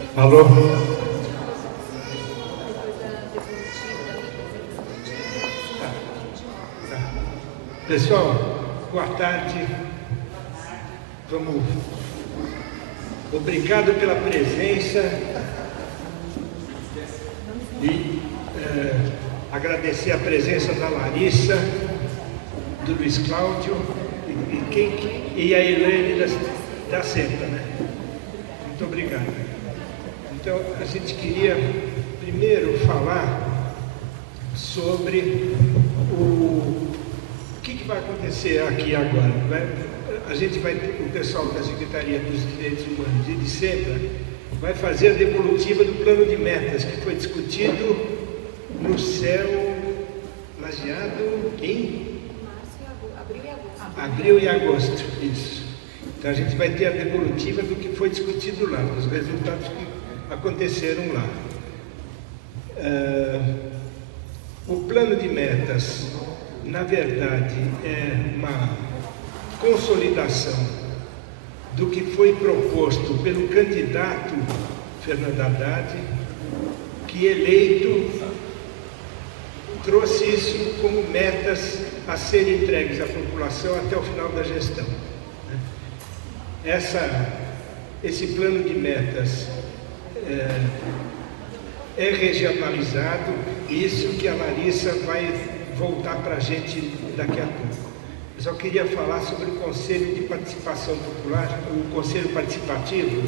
Alô? Pessoal, boa tarde. Obrigado pela presença e agradecer a presença da Larissa, do Luiz Cláudio e a Elaine da Senta, né? Muito obrigado. Então, a gente queria primeiro falar sobre o que vai acontecer aqui agora. O pessoal da Secretaria dos Direitos Humanos e de Senta vai fazer a devolutiva do plano de metas que foi discutido no céu lajeado em abril e agosto. Isso. Então, a gente vai ter a devolutiva do que foi discutido lá, dos resultados que aconteceram lá. O plano de metas, na verdade, é uma consolidação do que foi proposto pelo candidato Fernando Haddad, que eleito trouxe isso como metas a serem entregues à população até o final da gestão. Esse plano de metas é regionalizado, isso que a Larissa vai voltar para a gente daqui a pouco. Eu só queria falar sobre o Conselho de Participação Popular, o Conselho Participativo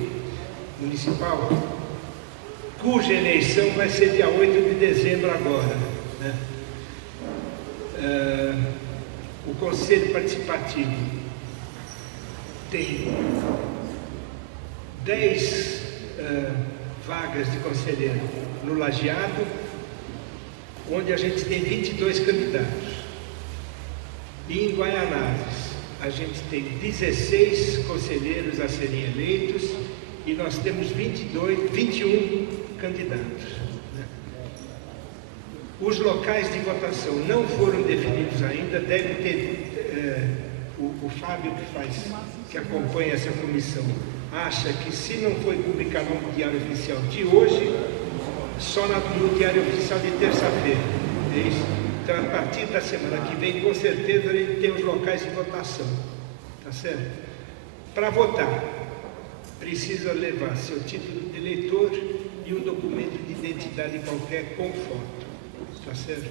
Municipal, cuja eleição vai ser dia 8 de dezembro agora, né? O Conselho Participativo tem 10 vagas de conselheiro no Lajeado, onde a gente tem 22 candidatos. E em Guaianazes, a gente tem 16 conselheiros a serem eleitos e nós temos 21 candidatos. Os locais de votação não foram definidos ainda, deve ter... O Fábio, que acompanha essa comissão, acha que se não foi publicado no Diário Oficial de hoje, só no Diário Oficial de terça-feira. É isso? Então, a partir da semana que vem, com certeza, a gente tem os locais de votação. Tá certo? Para votar, precisa levar seu título de eleitor e um documento de identidade qualquer com foto. Tá certo?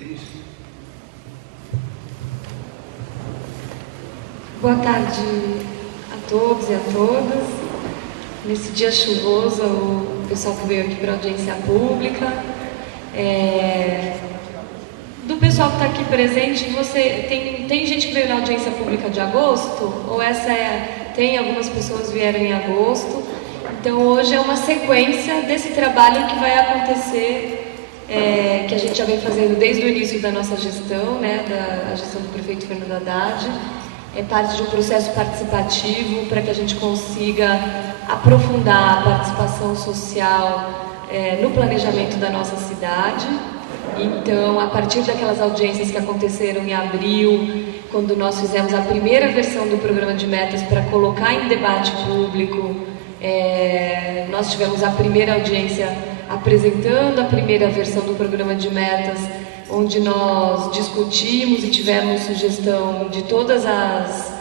É isso. Boa tarde a todos e a todas. Nesse dia chuvoso, o pessoal que veio aqui para a audiência pública, do pessoal que está aqui presente, tem gente que veio na audiência pública de agosto? Ou tem algumas pessoas que vieram em agosto? Então hoje é uma sequência desse trabalho que vai acontecer, que a gente já vem fazendo desde o início da nossa gestão, né, da gestão do prefeito Fernando Haddad. É parte de um processo participativo para que a gente consiga aprofundar a participação social no planejamento da nossa cidade. Então, a partir daquelas audiências que aconteceram em abril, quando nós fizemos a primeira versão do programa de metas para colocar em debate público, nós tivemos a primeira audiência apresentando a primeira versão do programa de metas, onde nós discutimos e tivemos sugestão de todas as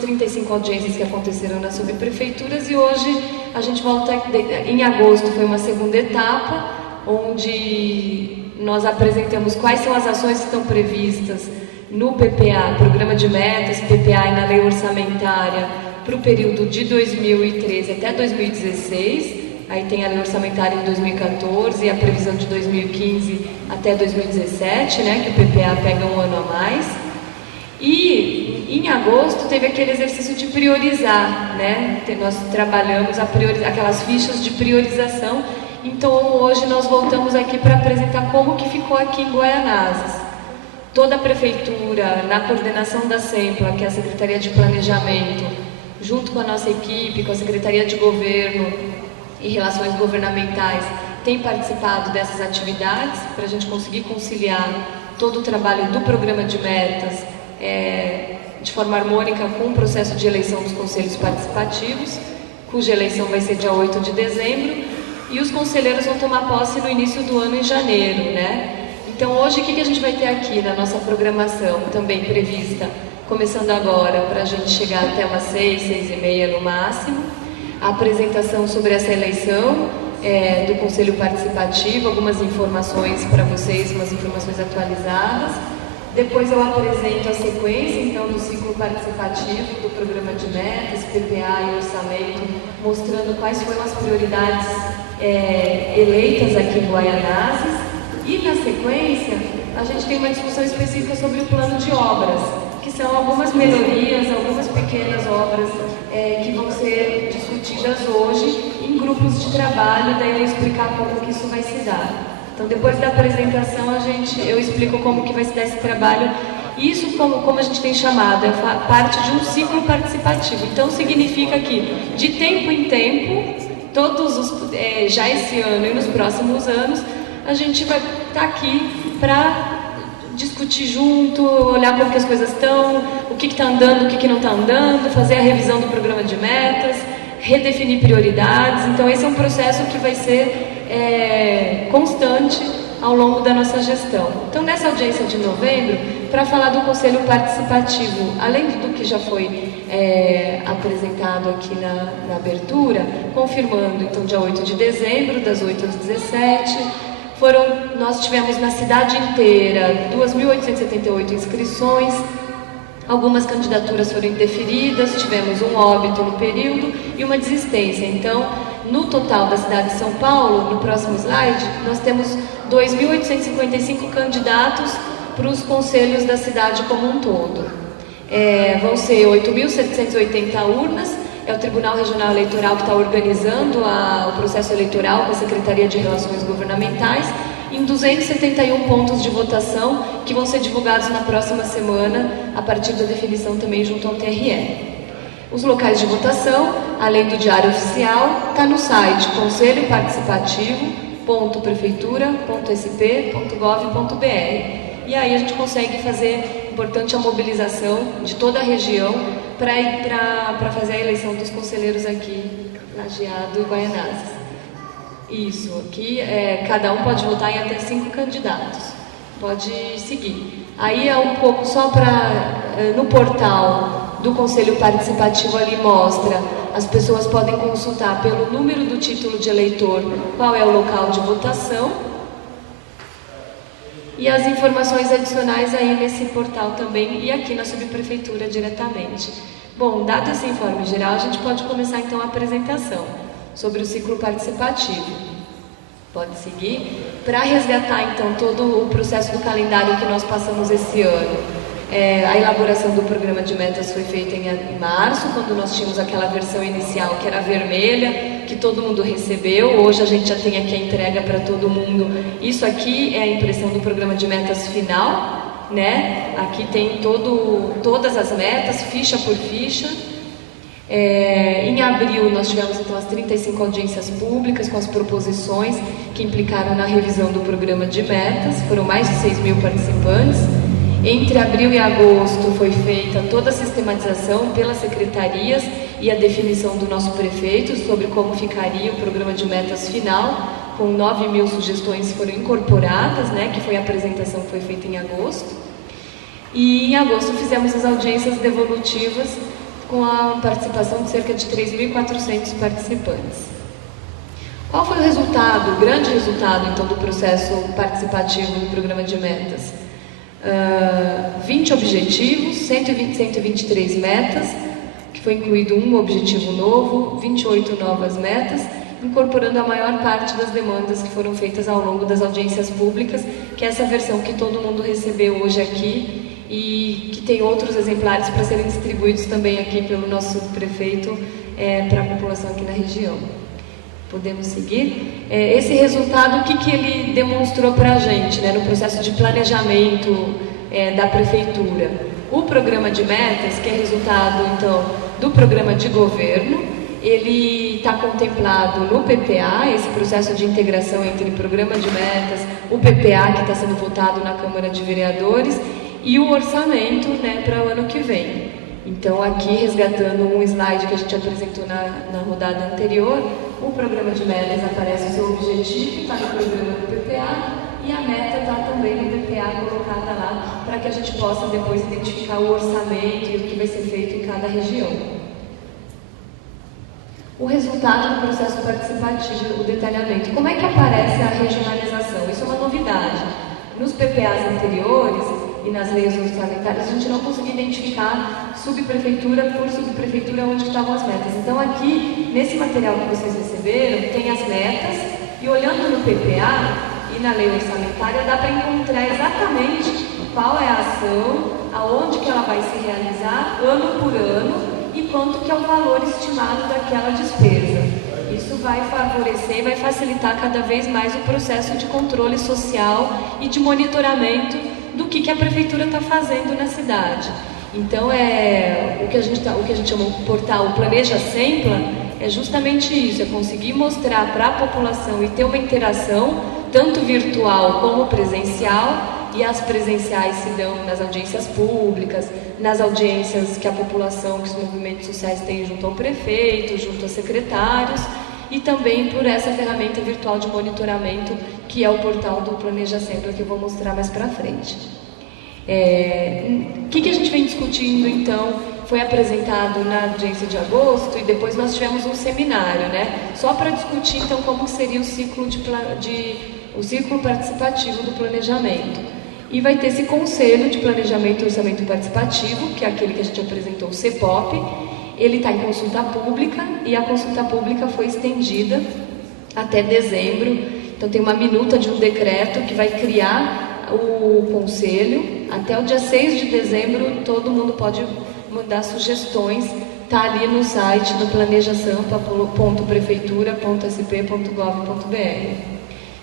35 audiências que aconteceram nas subprefeituras, e hoje a gente volta, em agosto foi uma segunda etapa, onde nós apresentamos quais são as ações que estão previstas no PPA, Programa de Metas, PPA e na Lei Orçamentária, para o período de 2013 até 2016, aí tem a lei orçamentária em 2014 e a previsão de 2015 até 2017, né, que o PPA pega um ano a mais. E em agosto teve aquele exercício de priorizar, né? Nós trabalhamos aquelas fichas de priorização. Então hoje nós voltamos aqui para apresentar como que ficou aqui em Guaianazes. Toda a prefeitura, na coordenação da SEMPLA, que é a Secretaria de Planejamento, junto com a nossa equipe, com a Secretaria de Governo e Relações Governamentais, tem participado dessas atividades para a gente conseguir conciliar todo o trabalho do programa de metas de forma harmônica com o processo de eleição dos conselhos participativos, cuja eleição vai ser dia 8 de dezembro, e os conselheiros vão tomar posse no início do ano, em janeiro, né? Então hoje o que a gente vai ter aqui na nossa programação, também prevista, começando agora, para a gente chegar até umas 6, 6h30 no máximo, a apresentação sobre essa eleição do Conselho Participativo, algumas informações para vocês, umas informações atualizadas. Depois eu apresento a sequência, então, do ciclo participativo do programa de metas, PPA e orçamento, mostrando quais foram as prioridades eleitas aqui em Guaianazes. E, na sequência, a gente tem uma discussão específica sobre o plano de obras, que são algumas melhorias, algumas pequenas obras que vão ser discutidas hoje em grupos de trabalho, daí eu vou explicar como que isso vai se dar. Então, depois da apresentação, eu explico como que vai se dar esse trabalho. Isso, como a gente tem chamado, é parte de um ciclo participativo. Então, significa que, de tempo em tempo, já esse ano e nos próximos anos, a gente vai estar aqui para discutir junto, olhar como que as coisas estão, o que está andando, o que não está andando, fazer a revisão do programa de metas, redefinir prioridades. Então, esse é um processo que vai ser constante ao longo da nossa gestão. Então, nessa audiência de novembro, para falar do Conselho Participativo, além do que já foi apresentado aqui na abertura, confirmando, então, dia 8 de dezembro, das 8 às 17, nós tivemos na cidade inteira 2.878 inscrições, algumas candidaturas foram indeferidas, tivemos um óbito no período e uma desistência. Então, no total da cidade de São Paulo, no próximo slide, nós temos 2.855 candidatos para os conselhos da cidade como um todo. Vão ser 8.780 urnas, é o Tribunal Regional Eleitoral que está organizando o processo eleitoral com a Secretaria de Relações Governamentais, em 271 pontos de votação que vão ser divulgados na próxima semana, a partir da definição também junto ao TRE. Os locais de votação, além do Diário Oficial, está no site conselhoparticipativo.prefeitura.sp.gov.br. E aí a gente consegue fazer, importante, a mobilização de toda a região para fazer a eleição dos conselheiros aqui, Lajeado e Guaianazes. Isso, aqui cada um pode votar em até 5 candidatos. Pode seguir. Aí é um pouco só no portal do Conselho Participativo, ali mostra, as pessoas podem consultar pelo número do título de eleitor qual é o local de votação, e as informações adicionais aí nesse portal também e aqui na subprefeitura diretamente. Bom, dado esse informe geral, a gente pode começar então a apresentação sobre o ciclo participativo. Pode seguir. Para resgatar então todo o processo do calendário que nós passamos esse ano. A elaboração do programa de metas foi feita em março, quando nós tínhamos aquela versão inicial que era vermelha, que todo mundo recebeu. Hoje a gente já tem aqui a entrega para todo mundo. Isso aqui é a impressão do programa de metas final, né? Aqui tem todas as metas, ficha por ficha. Em abril nós tivemos então as 35 audiências públicas com as proposições que implicaram na revisão do programa de metas. Foram mais de 6.000 participantes. Entre abril e agosto foi feita toda a sistematização pelas secretarias e a definição do nosso prefeito sobre como ficaria o programa de metas final, com 9.000 sugestões foram incorporadas, né, que foi a apresentação que foi feita em agosto. E em agosto fizemos as audiências devolutivas com a participação de cerca de 3.400 participantes. Qual foi o resultado, o grande resultado então do processo participativo do programa de metas? 20 objetivos, 123 metas, que foi incluído um objetivo novo, 28 novas metas, incorporando a maior parte das demandas que foram feitas ao longo das audiências públicas, que é essa versão que todo mundo recebeu hoje aqui e que tem outros exemplares para serem distribuídos também aqui pelo nosso prefeito para a população aqui na região. Podemos seguir? Esse resultado, o que ele demonstrou para a gente, né, no processo de planejamento da prefeitura? O programa de metas, que é resultado, então, do programa de governo, ele está contemplado no PPA, esse processo de integração entre programa de metas, o PPA, que está sendo votado na Câmara de Vereadores, e o orçamento, né, para o ano que vem. Então, aqui, resgatando um slide que a gente apresentou na rodada anterior, o programa de metas aparece o seu objetivo, está no programa do PPA, e a meta está também no PPA colocada lá, para que a gente possa depois identificar o orçamento e o que vai ser feito em cada região. O resultado do processo participativo, o detalhamento. Como é que aparece a regionalização? Isso é uma novidade. Nos PPAs anteriores e nas leis orçamentárias, a gente não conseguia identificar subprefeitura por subprefeitura onde estavam as metas. Então, aqui, nesse material que vocês receberam, tem as metas, e olhando no PPA e na lei orçamentária, dá para encontrar exatamente qual é a ação, aonde que ela vai se realizar, ano por ano, e quanto que é o valor estimado daquela despesa. Isso vai favorecer e vai facilitar cada vez mais o processo de controle social e de monitoramento do que a prefeitura está fazendo na cidade. Então, o que a gente chama de portal Planeja Sempla é justamente isso, é conseguir mostrar para a população e ter uma interação, tanto virtual como presencial, e as presenciais se dão nas audiências públicas, nas audiências que a população, que os movimentos sociais têm junto ao prefeito, junto a secretários, e também por essa ferramenta virtual de monitoramento, que é o portal do Planeja Sempla, que eu vou mostrar mais para frente. O que a gente vem discutindo, então? Foi apresentado na audiência de agosto, e depois nós tivemos um seminário, né? Só para discutir, então, como seria o ciclo o ciclo participativo do planejamento. E vai ter esse Conselho de Planejamento e Orçamento Participativo, que é aquele que a gente apresentou, o CEPOP. Ele está em consulta pública, e a consulta pública foi estendida até dezembro. Então, tem uma minuta de um decreto que vai criar o Conselho. Até o dia 6 de dezembro, todo mundo pode mandar sugestões. Está ali no site do planejasampa.prefeitura.sp.gov.br.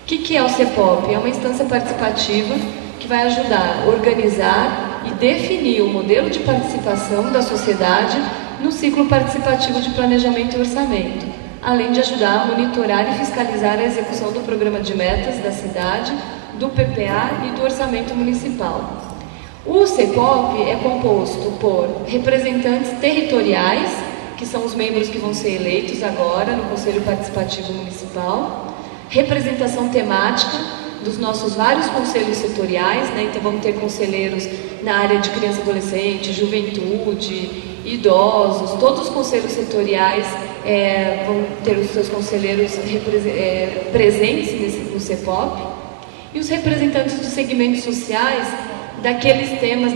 O que é o CEPOP? É uma instância participativa que vai ajudar a organizar e definir o modelo de participação da sociedade no ciclo participativo de planejamento e orçamento, além de ajudar a monitorar e fiscalizar a execução do programa de metas da cidade, do PPA e do orçamento municipal. O CEPOP é composto por representantes territoriais, que são os membros que vão ser eleitos agora no Conselho Participativo Municipal, representação temática dos nossos vários conselhos setoriais, né? Então vamos ter conselheiros na área de criança e adolescente, juventude, idosos, todos os conselhos setoriais vão ter os seus conselheiros presentes no CEPOP, e os representantes dos segmentos sociais daqueles temas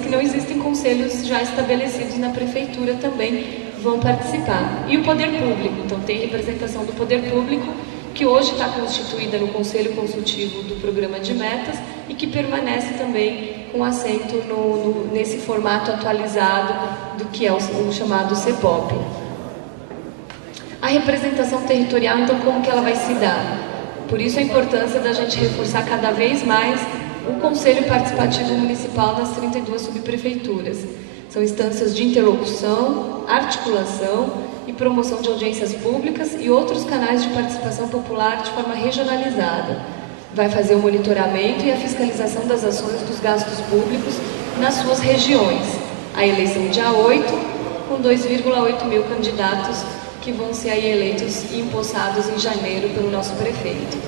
que não existem conselhos já estabelecidos na prefeitura também vão participar. E o poder público, então tem representação do poder público, que hoje está constituída no Conselho Consultivo do Programa de Metas e que permanece também com assento nesse formato atualizado do que é o chamado CEPOP. A representação territorial, então, como que ela vai se dar? Por isso a importância da gente reforçar cada vez mais o Conselho Participativo Municipal nas 32 subprefeituras. São instâncias de interlocução, articulação e promoção de audiências públicas e outros canais de participação popular de forma regionalizada. Vai fazer o monitoramento e a fiscalização das ações dos gastos públicos nas suas regiões. A eleição dia 8, com 2,8 mil candidatos que vão ser aí eleitos e empossados em janeiro pelo nosso prefeito.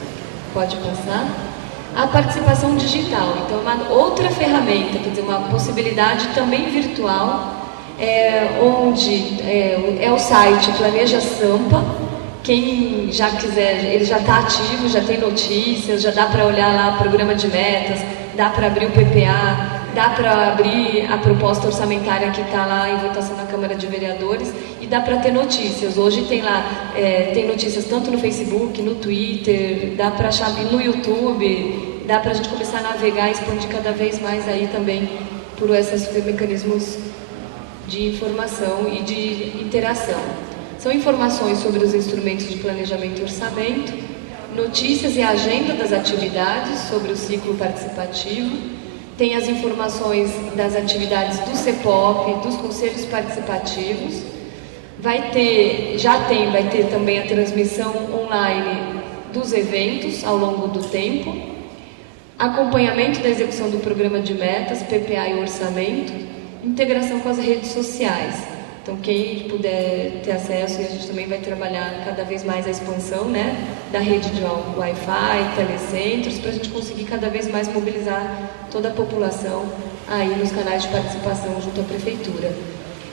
Pode passar? A participação digital, então é uma outra ferramenta, quer dizer, uma possibilidade também virtual, onde é o site Planeja Sampa. Quem já quiser, ele já está ativo, já tem notícias, já dá para olhar lá o programa de metas, dá para abrir o PPA, dá para abrir a proposta orçamentária que está lá em votação na Câmara de Vereadores e dá para ter notícias. Hoje tem lá, tem notícias tanto no Facebook, no Twitter, dá para achar no YouTube, dá para a gente começar a navegar e expandir cada vez mais aí também por esses mecanismos de informação e de interação. São informações sobre os instrumentos de planejamento e orçamento, notícias e agenda das atividades sobre o ciclo participativo, tem as informações das atividades do CEPOP, dos conselhos participativos, vai ter também a transmissão online dos eventos ao longo do tempo, acompanhamento da execução do programa de metas, PPA e orçamento, integração com as redes sociais. Então, quem puder ter acesso, e a gente também vai trabalhar cada vez mais a expansão, né, da rede de Wi-Fi, telecentros, para a gente conseguir cada vez mais mobilizar toda a população aí nos canais de participação junto à Prefeitura.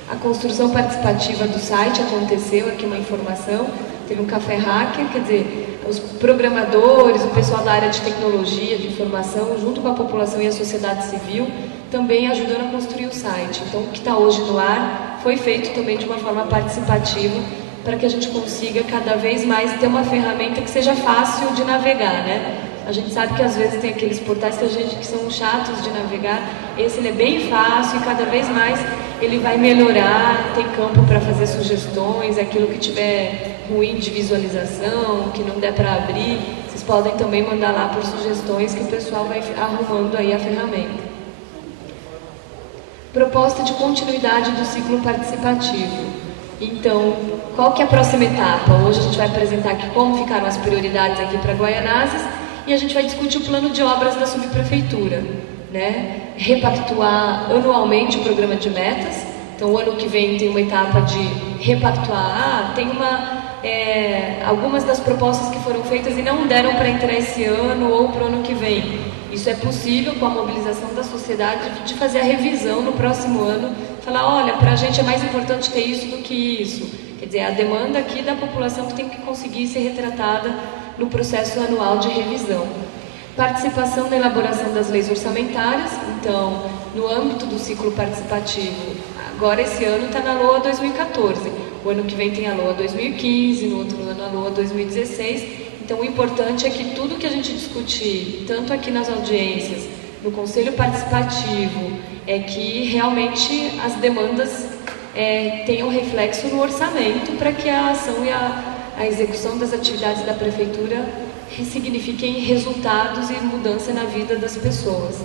A construção participativa do site aconteceu, aqui uma informação, teve um café hacker, quer dizer, os programadores, o pessoal da área de tecnologia, de informação, junto com a população e a sociedade civil, também ajudando a construir o site. Então, o que está hoje no ar foi feito também de uma forma participativa, para que a gente consiga cada vez mais ter uma ferramenta que seja fácil de navegar, né? A gente sabe que às vezes tem aqueles portais que são chatos de navegar. Esse ele é bem fácil e cada vez mais ele vai melhorar, tem campo para fazer sugestões, aquilo que tiver ruim de visualização, que não der para abrir, vocês podem também mandar lá por sugestões que o pessoal vai arrumando aí a ferramenta. Proposta de continuidade do ciclo participativo. Então, qual que é a próxima etapa? Hoje a gente vai apresentar aqui como ficaram as prioridades aqui para Guaianazes e a gente vai discutir o plano de obras da subprefeitura, né? Repactuar anualmente o programa de metas. Então, o ano que vem tem uma etapa de repactuar. Tem algumas das propostas que foram feitas e não deram para entrar esse ano ou para o ano que vem. Isso é possível com a mobilização da sociedade de fazer a revisão no próximo ano, falar, olha, para a gente é mais importante ter isso do que isso. Quer dizer, a demanda aqui da população que tem que conseguir ser retratada no processo anual de revisão. Participação na elaboração das leis orçamentárias, então, no âmbito do ciclo participativo, agora esse ano está na LOA 2014, o ano que vem tem a LOA 2015, no outro ano a LOA 2016, então o importante é que tudo que a gente discutir, tanto aqui nas audiências, no Conselho Participativo, é que realmente as demandas tenham reflexo no orçamento para que a ação e a execução das atividades da Prefeitura signifiquem resultados e mudança na vida das pessoas.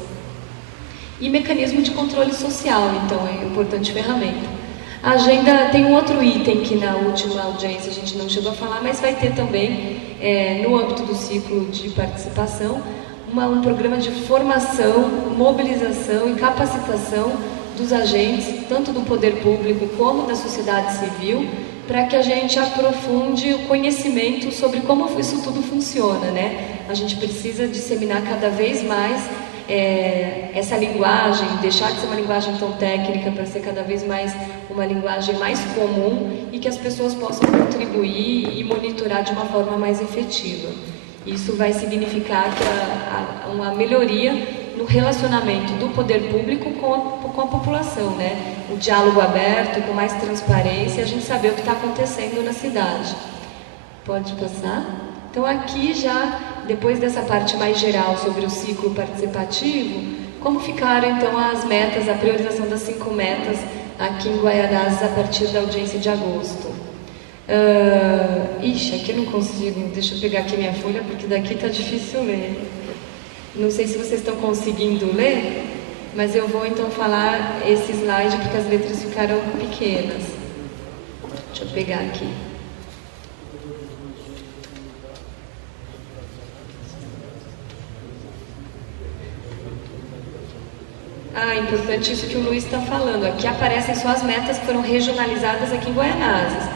E mecanismo de controle social, então, é uma importante ferramenta. A agenda tem um outro item que na última audiência a gente não chegou a falar, mas vai ter também, no âmbito do ciclo de participação, um programa de formação, mobilização e capacitação dos agentes, tanto do poder público como da sociedade civil, para que a gente aprofunde o conhecimento sobre como isso tudo funciona, né? A gente precisa disseminar cada vez mais essa linguagem, deixar de ser uma linguagem tão técnica para ser cada vez mais uma linguagem mais comum e que as pessoas possam contribuir e monitorar de uma forma mais efetiva. Isso vai significar que uma melhoria no relacionamento do poder público com a população, né? O diálogo aberto, com mais transparência, a gente saber o que está acontecendo na cidade. Pode passar? Então aqui já, depois dessa parte mais geral sobre o ciclo participativo, como ficaram então as metas, a priorização das 5 metas aqui em Guaianazes a partir da audiência de agosto. Aqui eu não consigo, deixa eu pegar aqui minha folha, porque daqui está difícil ler. Não sei se vocês estão conseguindo ler, mas eu vou então falar esse slide porque as letras ficaram pequenas. Deixa eu pegar aqui. Importante isso que o Luiz está falando. Aqui aparecem só as metas que foram regionalizadas aqui em Guaianazes.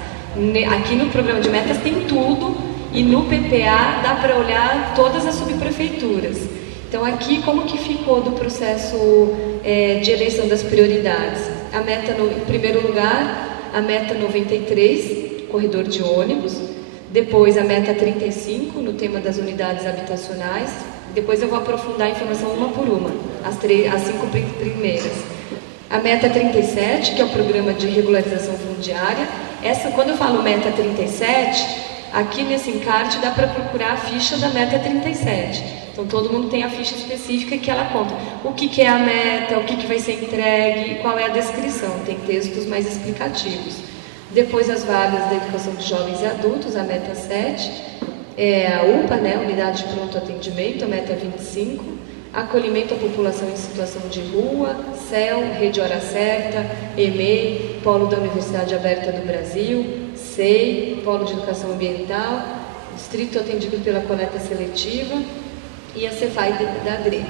Aqui no programa de metas tem tudo e no PPA dá para olhar todas as subprefeituras. Então aqui como que ficou do processo de eleição das prioridades? A meta, em primeiro lugar, a meta 93, corredor de ônibus. Depois a meta 35, no tema das unidades habitacionais. Depois eu vou aprofundar a informação uma por uma, as 5 primeiras. A meta 37, que é o programa de regularização fundiária. Quando eu falo meta 37, aqui nesse encarte dá para procurar a ficha da meta 37. Então todo mundo tem a ficha específica que ela conta o que é a meta, o que vai ser entregue e qual é a descrição. Tem textos mais explicativos. Depois as vagas da educação de jovens e adultos, a meta 7. A UPA, né, Unidade de Pronto Atendimento, a meta 25, acolhimento à população em situação de rua, CEL, Rede Hora Certa, EMEI, Polo da Universidade Aberta do Brasil, SEI, Polo de Educação Ambiental, Distrito atendido pela coleta seletiva e a Cefai da DRE.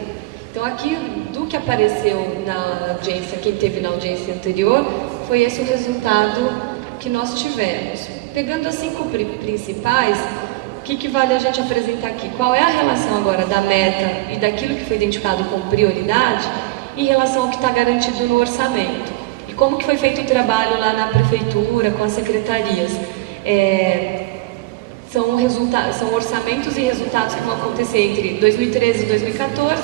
Então aqui, do que apareceu na audiência, quem teve na audiência anterior, foi esse o resultado que nós tivemos. Pegando as 5 principais, o que vale a gente apresentar aqui? Qual é a relação agora da meta e daquilo que foi identificado como prioridade em relação ao que está garantido no orçamento? E como que foi feito o trabalho lá na prefeitura, com as secretarias? São orçamentos e resultados que vão acontecer entre 2013 e 2014,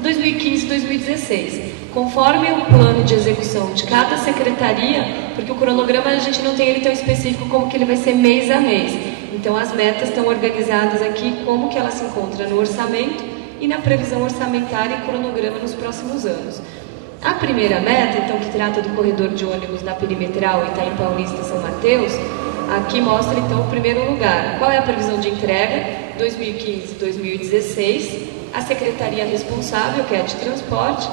2015 e 2016. Conforme o plano de execução de cada secretaria, porque o cronograma a gente não tem ele tão específico como que ele vai ser mês a mês. Então as metas estão organizadas aqui como que ela se encontra no orçamento e na previsão orçamentária e cronograma nos próximos anos. A primeira meta, então, que trata do corredor de ônibus na perimetral Itaim Paulista São Mateus, aqui mostra então o primeiro lugar. Qual é a previsão de entrega? 2015-2016, a secretaria responsável, que é a de transporte,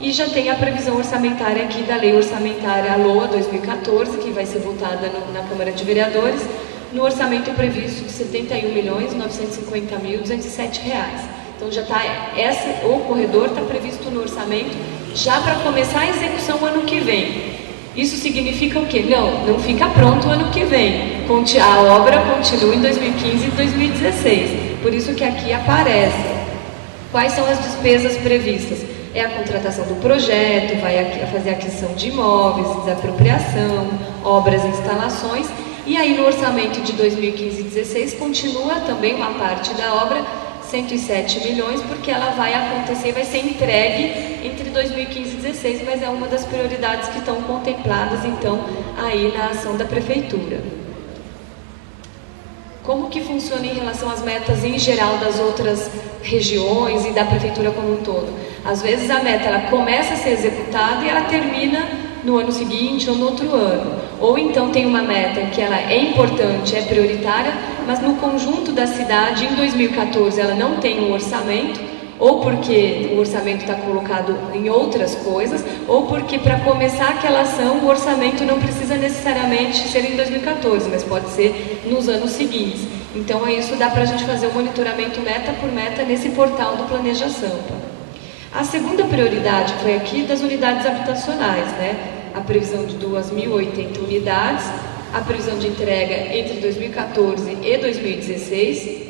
e já tem a previsão orçamentária aqui da Lei Orçamentária LOA 2014, que vai ser votada na Câmara de Vereadores, no orçamento previsto de R$ 71.950.207. Então já está, o corredor está previsto no orçamento já para começar a execução ano que vem. Isso significa o quê? Não fica pronto o ano que vem. A obra continua em 2015 e 2016. Por isso que aqui aparece. Quais são as despesas previstas? É a contratação do projeto, vai fazer a aquisição de imóveis, desapropriação, obras e instalações. E aí no orçamento de 2015 e 2016 continua também uma parte da obra, 107 milhões, porque ela vai acontecer, vai ser entregue entre 2015 e 2016, mas é uma das prioridades que estão contempladas, então, aí na ação da Prefeitura. Como que funciona em relação às metas em geral das outras regiões e da Prefeitura como um todo? Às vezes a meta ela começa a ser executada e ela termina no ano seguinte ou no outro ano. Ou então tem uma meta que ela é importante, é prioritária, mas no conjunto da cidade, em 2014, ela não tem um orçamento, ou porque o orçamento está colocado em outras coisas, ou porque para começar aquela ação o orçamento não precisa necessariamente ser em 2014, mas pode ser nos anos seguintes. Então isso dá para a gente fazer um monitoramento meta por meta nesse portal do Planeja Sampa. A segunda prioridade foi aqui das unidades habitacionais, né? A previsão de 2.080 unidades, a previsão de entrega entre 2014 e 2016,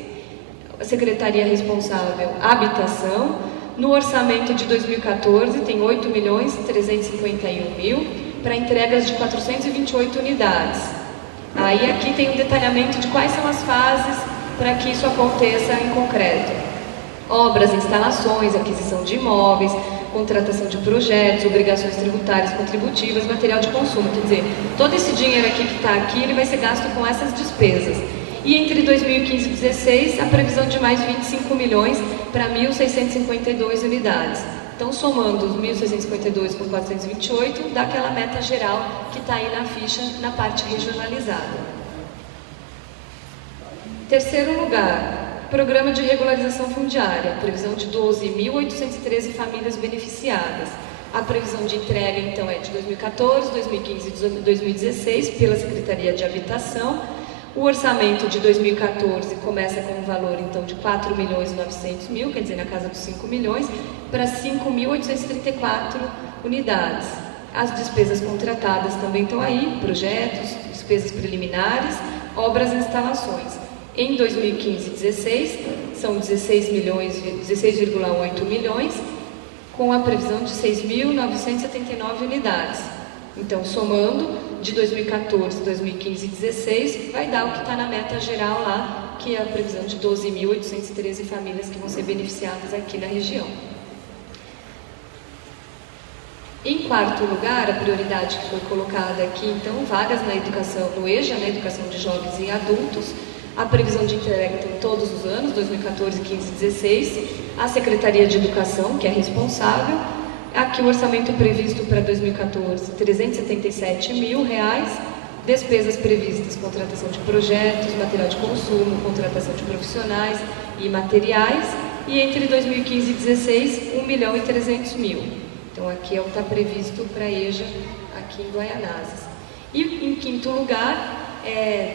a Secretaria responsável, Habitação. No orçamento de 2014 tem 8.351.000 para entregas de 428 unidades. Aí aqui tem um detalhamento de quais são as fases para que isso aconteça em concreto. Obras, instalações, aquisição de imóveis, contratação de projetos, obrigações tributárias, contributivas, material de consumo. Quer dizer, todo esse dinheiro aqui que está aqui, ele vai ser gasto com essas despesas. E entre 2015 e 2016, a previsão de mais 25 milhões para 1.652 unidades. Então, somando os 1.652 com 428, dá aquela meta geral que está aí na ficha, na parte regionalizada. Terceiro lugar. Programa de regularização fundiária, previsão de 12.813 famílias beneficiadas. A previsão de entrega, então, é de 2014, 2015 e 2016, pela Secretaria de Habitação. O orçamento de 2014 começa com um valor, então, de 4.900.000, quer dizer, na casa dos 5 milhões, para 5.834 unidades. As despesas contratadas também estão aí, projetos, despesas preliminares, obras e instalações. Em 2015 e 2016, são 16,8 milhões, com a previsão de 6.979 unidades. Então, somando, de 2014, 2015 e 2016, vai dar o que está na meta geral lá, que é a previsão de 12.813 famílias que vão ser beneficiadas aqui na região. Em quarto lugar, a prioridade que foi colocada aqui, então, vagas na educação, no EJA, na educação de jovens e adultos. A previsão de entrega tem todos os anos, 2014, 15 e 16. A Secretaria de Educação, que é responsável. Aqui o orçamento previsto para 2014, R$ 377 mil. Despesas previstas, contratação de projetos, material de consumo, contratação de profissionais e materiais. E entre 2015 e 2016, R$ 1.300.000. Então aqui é o que está previsto para a EJA, aqui em Guaianazes. E em quinto lugar,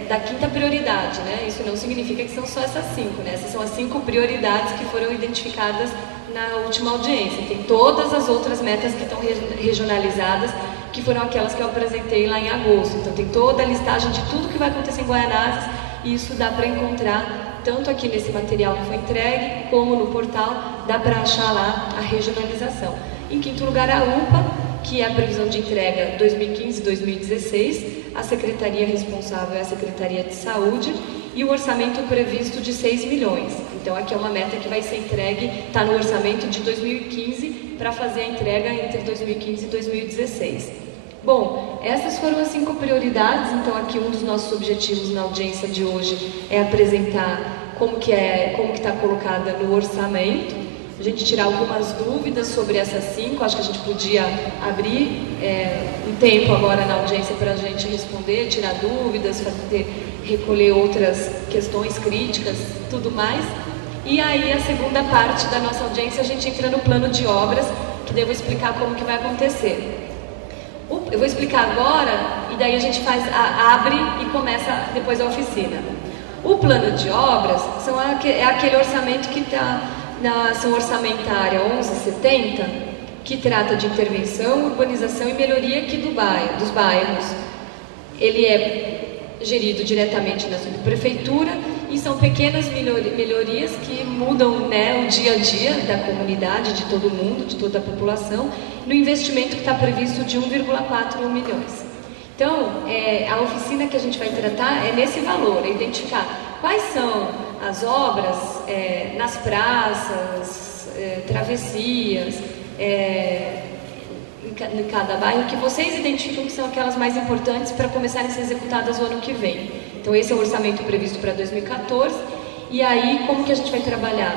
da quinta prioridade, né? Isso não significa que são só essas 5, né? Essas são as 5 prioridades que foram identificadas na última audiência. Tem todas as outras metas que estão regionalizadas, que foram aquelas que eu apresentei lá em agosto. Então tem toda a listagem de tudo que vai acontecer em Guaianazes, e isso dá para encontrar tanto aqui nesse material que foi entregue, como no portal, dá para achar lá a regionalização. Em quinto lugar, a UPA, que é a previsão de entrega 2015-2016, a secretaria responsável é a Secretaria de Saúde, e o orçamento previsto de 6 milhões. Então aqui é uma meta que vai ser entregue, está no orçamento de 2015, para fazer a entrega entre 2015 e 2016. Bom, essas foram as 5 prioridades. Então aqui um dos nossos objetivos na audiência de hoje é apresentar como que está colocada no orçamento, a gente tirar algumas dúvidas sobre essas 5. Acho que a gente podia abrir um tempo agora na audiência para a gente responder, tirar dúvidas, recolher outras questões críticas, tudo mais. E aí a segunda parte da nossa audiência a gente entra no plano de obras, que daí eu vou explicar como que vai acontecer. Eu vou explicar agora e daí a gente abre e começa depois a oficina. O plano de obras é aquele orçamento que está na ação orçamentária 1170, que trata de intervenção, urbanização e melhoria aqui dos bairros. Ele é gerido diretamente na subprefeitura e são pequenas melhorias que mudam, né, o dia a dia da comunidade, de todo mundo, de toda a população, no investimento que está previsto de 1,4 milhões. Então, a oficina que a gente vai tratar é nesse valor, é identificar quais são as obras nas praças, travessias, em cada bairro, que vocês identificam que são aquelas mais importantes para começarem a ser executadas o ano que vem. Então esse é o orçamento previsto para 2014. E aí, como que a gente vai trabalhar?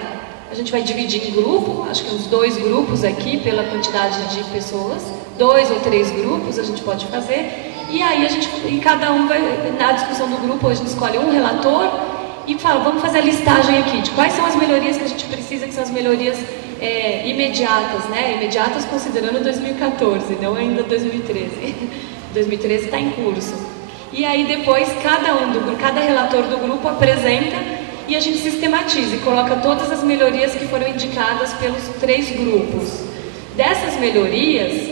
A gente vai dividir em grupo, acho que uns 2 grupos aqui, pela quantidade de pessoas, 2 ou 3 grupos a gente pode fazer. E aí em cada um vai, na discussão do grupo, a gente escolhe um relator e fala, vamos fazer a listagem aqui de quais são as melhorias que a gente precisa, que são as melhorias imediatas, né? Imediatas considerando 2014, não ainda 2013. 2013 está em curso. E aí depois cada relator do grupo apresenta e a gente sistematiza e coloca todas as melhorias que foram indicadas pelos 3 grupos. Dessas melhorias,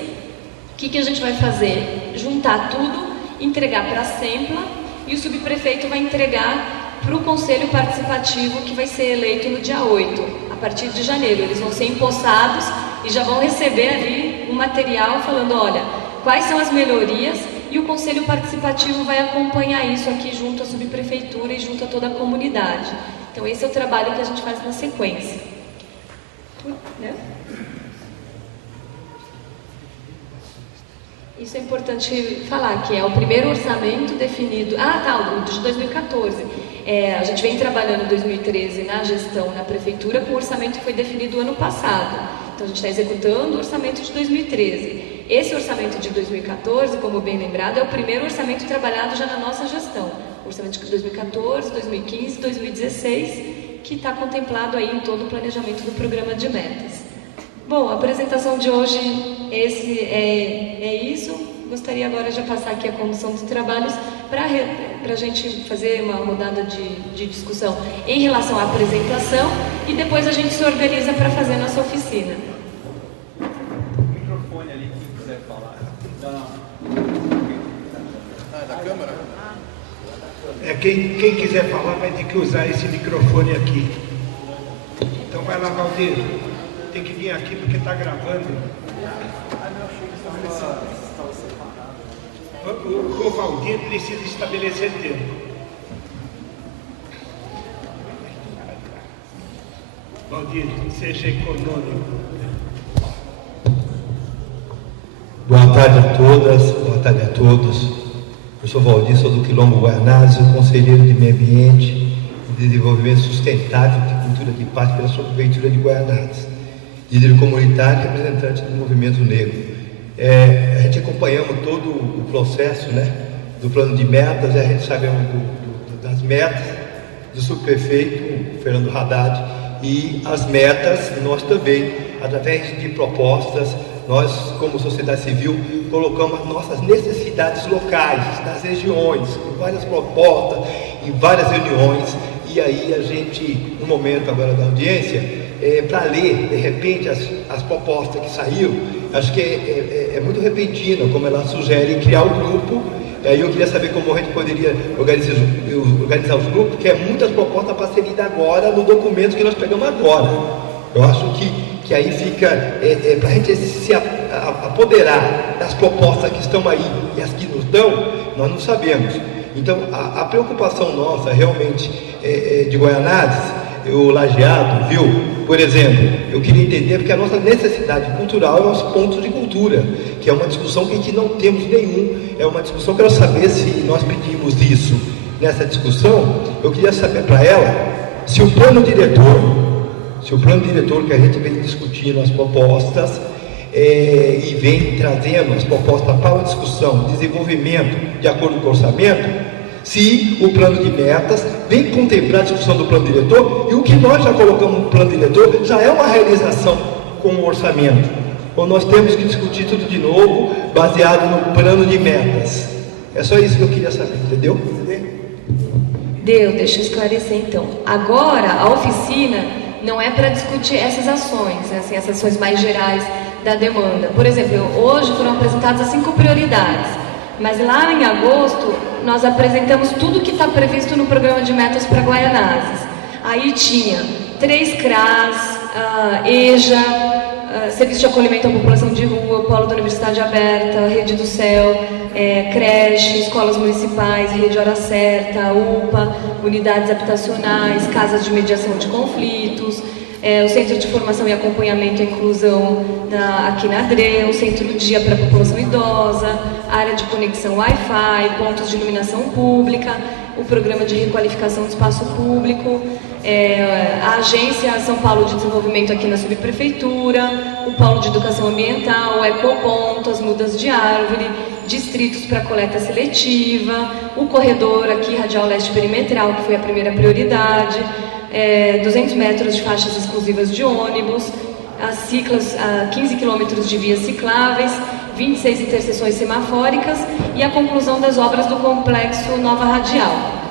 o que a gente vai fazer? Juntar tudo, entregar para a Assembla e o subprefeito vai entregar para o Conselho Participativo, que vai ser eleito no dia 8, a partir de janeiro. Eles vão ser empossados e já vão receber ali um material falando, olha, quais são as melhorias, e o Conselho Participativo vai acompanhar isso aqui junto à subprefeitura e junto a toda a comunidade. Então esse é o trabalho que a gente faz na sequência. Né? Isso é importante falar, que é o primeiro orçamento definido... o de 2014. A gente vem trabalhando em 2013 na gestão, na prefeitura, com o orçamento que foi definido ano passado. Então a gente está executando o orçamento de 2013. Esse orçamento de 2014, como bem lembrado, é o primeiro orçamento trabalhado já na nossa gestão. O orçamento de 2014, 2015, 2016, que está contemplado aí em todo o planejamento do programa de metas. Bom, a apresentação de hoje é isso. Gostaria agora de passar aqui a condução dos trabalhos para a gente fazer uma rodada de discussão em relação à apresentação e depois a gente se organiza para fazer a nossa oficina. O microfone ali, quem quiser falar. Da câmera? Quem quiser falar vai ter que usar esse microfone aqui. Então vai lá, Valdir. Tem que vir aqui porque está gravando. O Valdir precisa estabelecer tempo. Valdir, seja econômico. Boa tarde a todas, boa tarde a todos. Eu sou Valdir, sou do Quilombo Guaianazes, conselheiro de Meio Ambiente e Desenvolvimento Sustentável de Cultura de Paz pela Prefeitura de Guaianazes, líder comunitário e representante do movimento negro. A gente acompanhamos todo o processo, né, do plano de metas, a gente sabemos das metas do subprefeito Fernando Haddad e as metas nós também, através de propostas, nós como sociedade civil colocamos as nossas necessidades locais, das regiões, em várias propostas, em várias reuniões, e aí a gente, no momento agora da audiência, para ler, de repente, as propostas que saíram, acho que é muito repentina, como ela sugere criar o grupo. Aí eu queria saber como a gente poderia organizar os grupos, porque muitas propostas para ser lida agora no documento que nós pegamos agora. Eu acho que aí fica, para a gente se apoderar das propostas que estão aí e as que nos dão, nós não sabemos. Então, a preocupação nossa, realmente, de Goianazes, o Lajeado, viu? Por exemplo, eu queria entender, porque a nossa necessidade cultural é os pontos de cultura, que é uma discussão que a gente não temos nenhum, é uma discussão, quero saber se nós pedimos isso nessa discussão, eu queria saber para ela, se o plano diretor que a gente vem discutindo as propostas, e vem trazendo as propostas para a discussão, desenvolvimento de acordo com o orçamento, se o plano de metas vem contemplar a discussão do plano diretor, e o que nós já colocamos no plano diretor já é uma realização com o orçamento, ou nós temos que discutir tudo de novo, baseado no plano de metas. É só isso que eu queria saber, entendeu? Deixa eu esclarecer então. Agora, a oficina não é para discutir essas ações, né, assim, essas ações mais gerais da demanda. Por exemplo, hoje foram apresentadas as 5 prioridades, mas lá em agosto nós apresentamos tudo que está previsto no programa de metas para Goianazes. Aí tinha 3 CRAs, EJA, Serviço de Acolhimento à População de Rua, Polo da Universidade Aberta, Rede do Céu, creche, escolas municipais, Rede Hora Certa, UPA, unidades habitacionais, casas de mediação de conflitos, o Centro de Formação e Acompanhamento e Inclusão aqui na ADRE, o Centro Dia para a População Idosa, área de conexão Wi-Fi, pontos de iluminação pública, o Programa de Requalificação do Espaço Público, a Agência São Paulo de Desenvolvimento aqui na Subprefeitura, o Polo de Educação Ambiental, o Ecoponto, as mudas de árvore, distritos para coleta seletiva, o corredor aqui, Radial Leste Perimetral, que foi a primeira prioridade, 200 metros de faixas exclusivas de ônibus, as ciclas, 15 quilômetros de vias cicláveis, 26 interseções semafóricas e a conclusão das obras do complexo Nova Radial.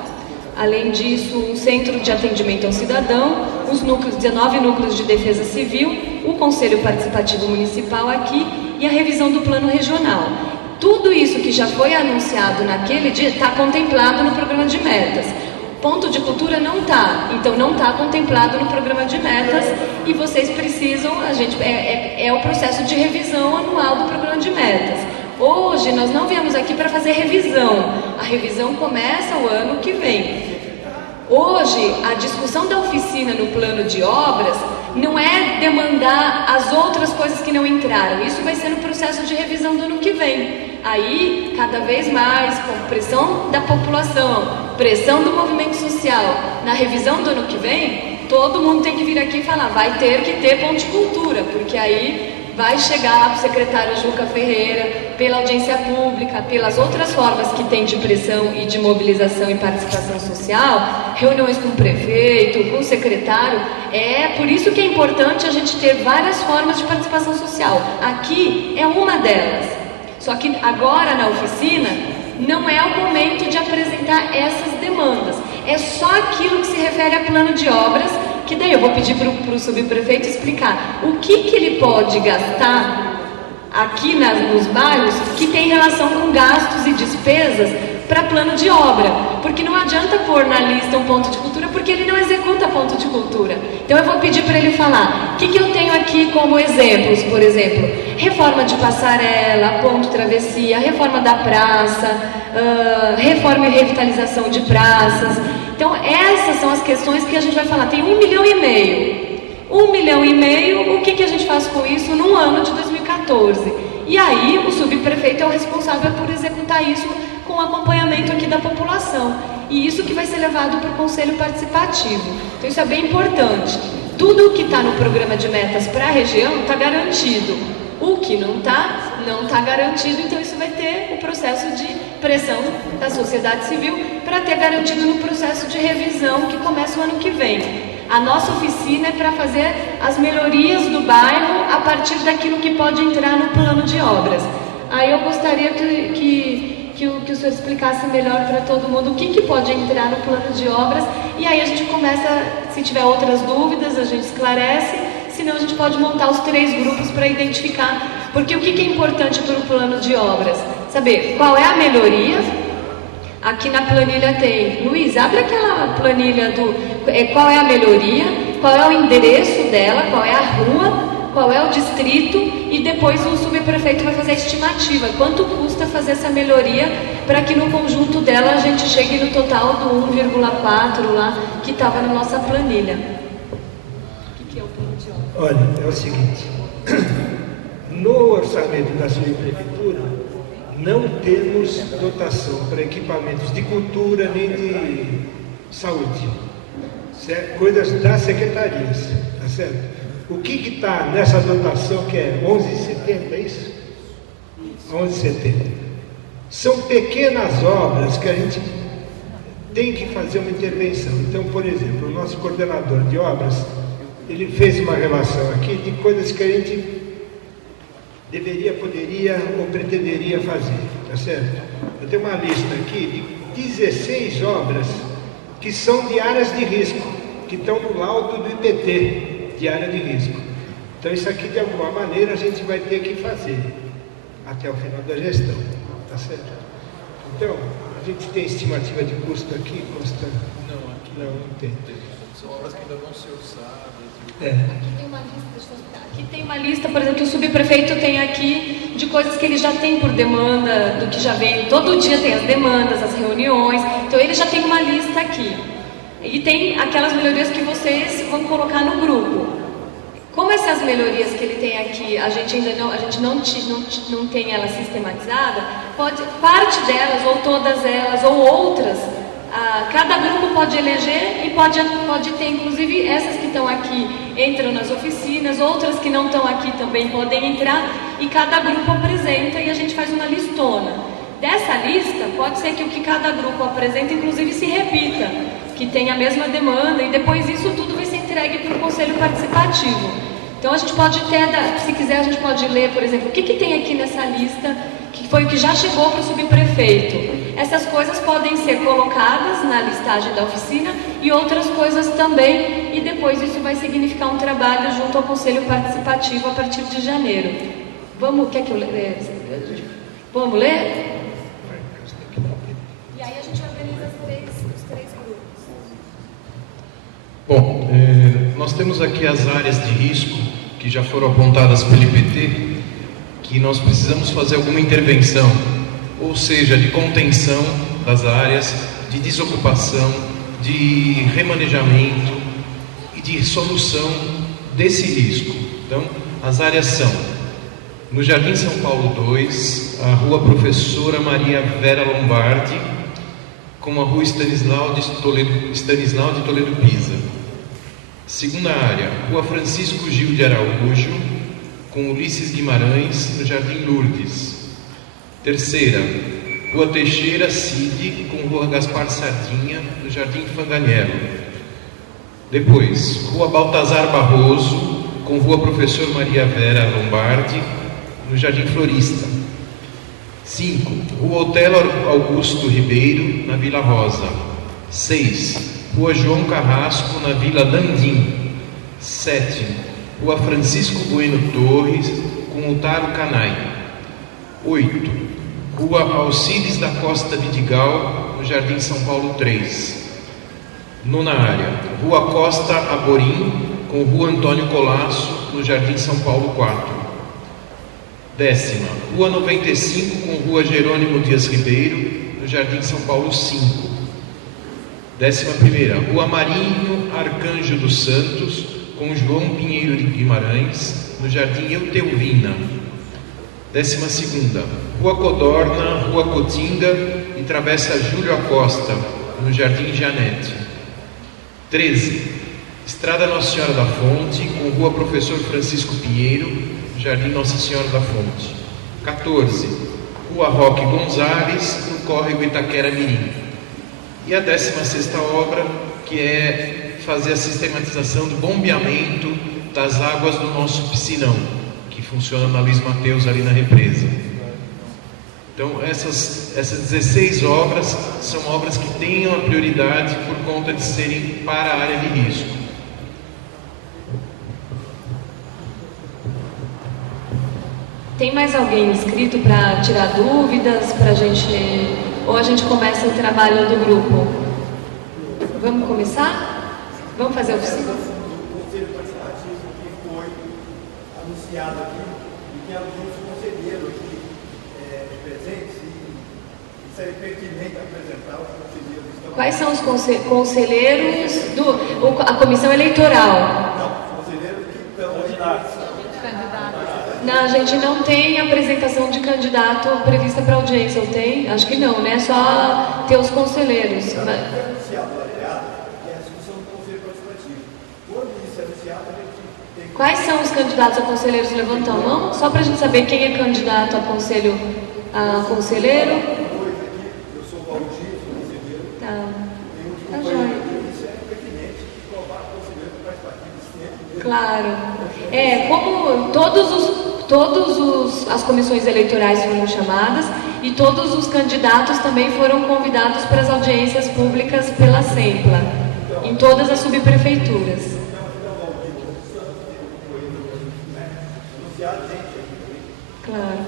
Além disso, um centro de atendimento ao cidadão, os 19 núcleos de defesa civil, o Conselho Participativo Municipal aqui e a revisão do plano regional. Tudo isso que já foi anunciado naquele dia está contemplado no programa de metas. Ponto de cultura não está, então não está contemplado no programa de metas e vocês precisam, é o processo de revisão anual do programa de metas. Hoje nós não viemos aqui para fazer revisão, a revisão começa o ano que vem. Hoje a discussão da oficina no plano de obras não é demandar as outras coisas que não entraram, isso vai ser no processo de revisão do ano que vem. Aí, cada vez mais, com pressão da população, pressão do movimento social, na revisão do ano que vem, todo mundo tem que vir aqui e falar, vai ter que ter ponto de cultura, porque aí vai chegar para o secretário Juca Ferreira, pela audiência pública, pelas outras formas que tem de pressão e de mobilização e participação social, reuniões com o prefeito, com o secretário, por isso que é importante a gente ter várias formas de participação social. Aqui é uma delas. Só que agora na oficina não é o momento de apresentar essas demandas. É só aquilo que se refere a plano de obras, que daí eu vou pedir para o subprefeito explicar o que ele pode gastar aqui nos bairros que tem relação com gastos e despesas para plano de obra. Porque não adianta pôr na lista um ponto de cultura, porque ele não executa ponto de cultura. Então eu vou pedir para ele falar, o que eu tenho aqui como exemplos, por exemplo, reforma de passarela, ponto travessia, reforma da praça, reforma e revitalização de praças. Então essas são as questões que a gente vai falar. Tem 1,5 milhão. 1,5 milhão, o que a gente faz com isso no ano de 2014? E aí o subprefeito é o responsável por executar isso com acompanhamento aqui da população. E isso que vai ser levado para o Conselho Participativo. Então isso é bem importante. Tudo o que está no programa de metas para a região está garantido. O que não está garantido, então isso vai ter o processo de pressão da sociedade civil para ter garantido no processo de revisão que começa o ano que vem. A nossa oficina é para fazer as melhorias do bairro a partir daquilo que pode entrar no plano de obras. Aí eu gostaria que o senhor explicasse melhor para todo mundo o que pode entrar no plano de obras, e aí a gente começa, se tiver outras dúvidas, a gente esclarece, senão a gente pode montar os 3 grupos para identificar, porque o que é importante para o plano de obras? Saber qual é a melhoria. Aqui na planilha tem, Luiz, abre aquela planilha qual é a melhoria, qual é o endereço dela, qual é a rua, qual é o distrito, e depois o subprefeito vai fazer a estimativa, quanto custa fazer essa melhoria, para que no conjunto dela a gente chegue no total do 1,4 lá, que estava na nossa planilha. O que é o plano de obra? Olha, é o seguinte, no orçamento da subprefeitura, não temos dotação para equipamentos de cultura nem de saúde. Coisas das secretarias, tá certo? O que está nessa dotação, que é 11,70, é isso? 11,70. São pequenas obras que a gente tem que fazer uma intervenção. Então, por exemplo, o nosso coordenador de obras, ele fez uma relação aqui de coisas que a gente deveria, poderia ou pretenderia fazer, tá certo? Eu tenho uma lista aqui de 16 obras que são de áreas de risco, que estão no laudo do IPT, de área de risco. Então isso aqui, de alguma maneira, a gente vai ter que fazer até o final da gestão, tá certo? Então, a gente tem estimativa de custo aqui, consta? Não tem. São obras que ainda vão ser orçadas. Aqui tem uma lista, deixa eu explicar. Aqui tem uma lista, por exemplo, que o subprefeito tem aqui de coisas que ele já tem por demanda, do que já vem. Todo dia tem as demandas, as reuniões. Então ele já tem uma lista aqui. E tem aquelas melhorias que vocês vão colocar no grupo. Como essas melhorias que ele tem aqui, a gente não tem ela sistematizada, parte delas, ou todas elas, ou outras, cada grupo pode eleger e pode ter, inclusive essas que estão aqui entram nas oficinas, outras que não estão aqui também podem entrar, e cada grupo apresenta e a gente faz uma listona. Dessa lista, pode ser que o que cada grupo apresenta, inclusive, se repita, que tem a mesma demanda, e depois isso tudo vai ser entregue para o Conselho Participativo. Então a gente pode até, se quiser, a gente pode ler, por exemplo, o que tem aqui nessa lista, que foi o que já chegou para o subprefeito. Essas coisas podem ser colocadas na listagem da oficina e outras coisas também, e depois isso vai significar um trabalho junto ao Conselho Participativo a partir de janeiro. Quer que eu leia? Vamos ler? E aí a gente organiza os três grupos. Bom, nós temos aqui as áreas de risco que já foram apontadas pelo IPT, que nós precisamos fazer alguma intervenção, ou seja, de contenção das áreas, de desocupação, de remanejamento e de solução desse risco. Então, as áreas são: no Jardim São Paulo 2, a Rua Professora Maria Vera Lombardi, com a Rua Stanislau de Toledo Pisa. Segunda área, Rua Francisco Gil de Araújo, com Ulisses Guimarães, no Jardim Lourdes. Terceira, Rua Teixeira Cid, com Rua Gaspar Sardinha, no Jardim Fanganiello. Depois, Rua Baltazar Barroso, com Rua Professor Maria Vera Lombardi, no Jardim Florista. 5. Rua Otelo Augusto Ribeiro, na Vila Rosa. 6. Rua João Carrasco, na Vila Landim. 7. Rua Francisco Bueno Torres, com Otaro Canai. 8. Rua Alcides da Costa Vidigal, no Jardim São Paulo 3. Nona área, Rua Costa Aborim, com Rua Antônio Colasso, no Jardim São Paulo 4. Décima, Rua 95, com Rua Jerônimo Dias Ribeiro, no Jardim São Paulo 5. 11ª, Rua Marinho Arcanjo dos Santos, com João Pinheiro de Guimarães, no Jardim Eutelvina. 12ª, Rua Codorna, Rua Cotinga e Travessa Júlio Acosta, no Jardim Janete. 13, Estrada Nossa Senhora da Fonte, com Rua Professor Francisco Pinheiro, no Jardim Nossa Senhora da Fonte. 14, Rua Roque Gonzales, no Córrego Itaquera Mirim. E a 16ª obra, que é fazer a sistematização do bombeamento das águas do nosso piscinão, que funciona na Luiz Mateus, ali na represa. Então, essas 16 obras são obras que têm a prioridade por conta de serem para a área de risco. Tem mais alguém inscrito para tirar dúvidas, para a gente, ou a gente começa o trabalho do grupo? Vamos começar? Vamos fazer a oficina? O conselho participativo que foi anunciado aqui e tem alguns conselheiros aqui presentes e seria pertinente apresentar os conselheiros. Quais são os conselheiros a comissão eleitoral? Não, os conselheiros que estão candidatos. Não, a gente não tem apresentação de candidato prevista para audiência, ou tem? Acho que não, né? Só ter os conselheiros. Foi anunciado lá aliado, que é a discussão do conselho participativo. Quando isso é anunciado, a gente tem que... Quais são os candidatos a conselheiros? Levantam a mão, só para a gente saber quem é candidato a conselheiro. Dois aqui, eu sou o Valdir, sou conselheiro. Tá. Tem outro Tá companheiro joia. aqui, isso é pertinente, provar conselheiro participativo sempre. Claro. Como as comissões eleitorais foram chamadas e todos os candidatos também foram convidados para as audiências públicas pela SEMPLA, em todas as subprefeituras. Claro.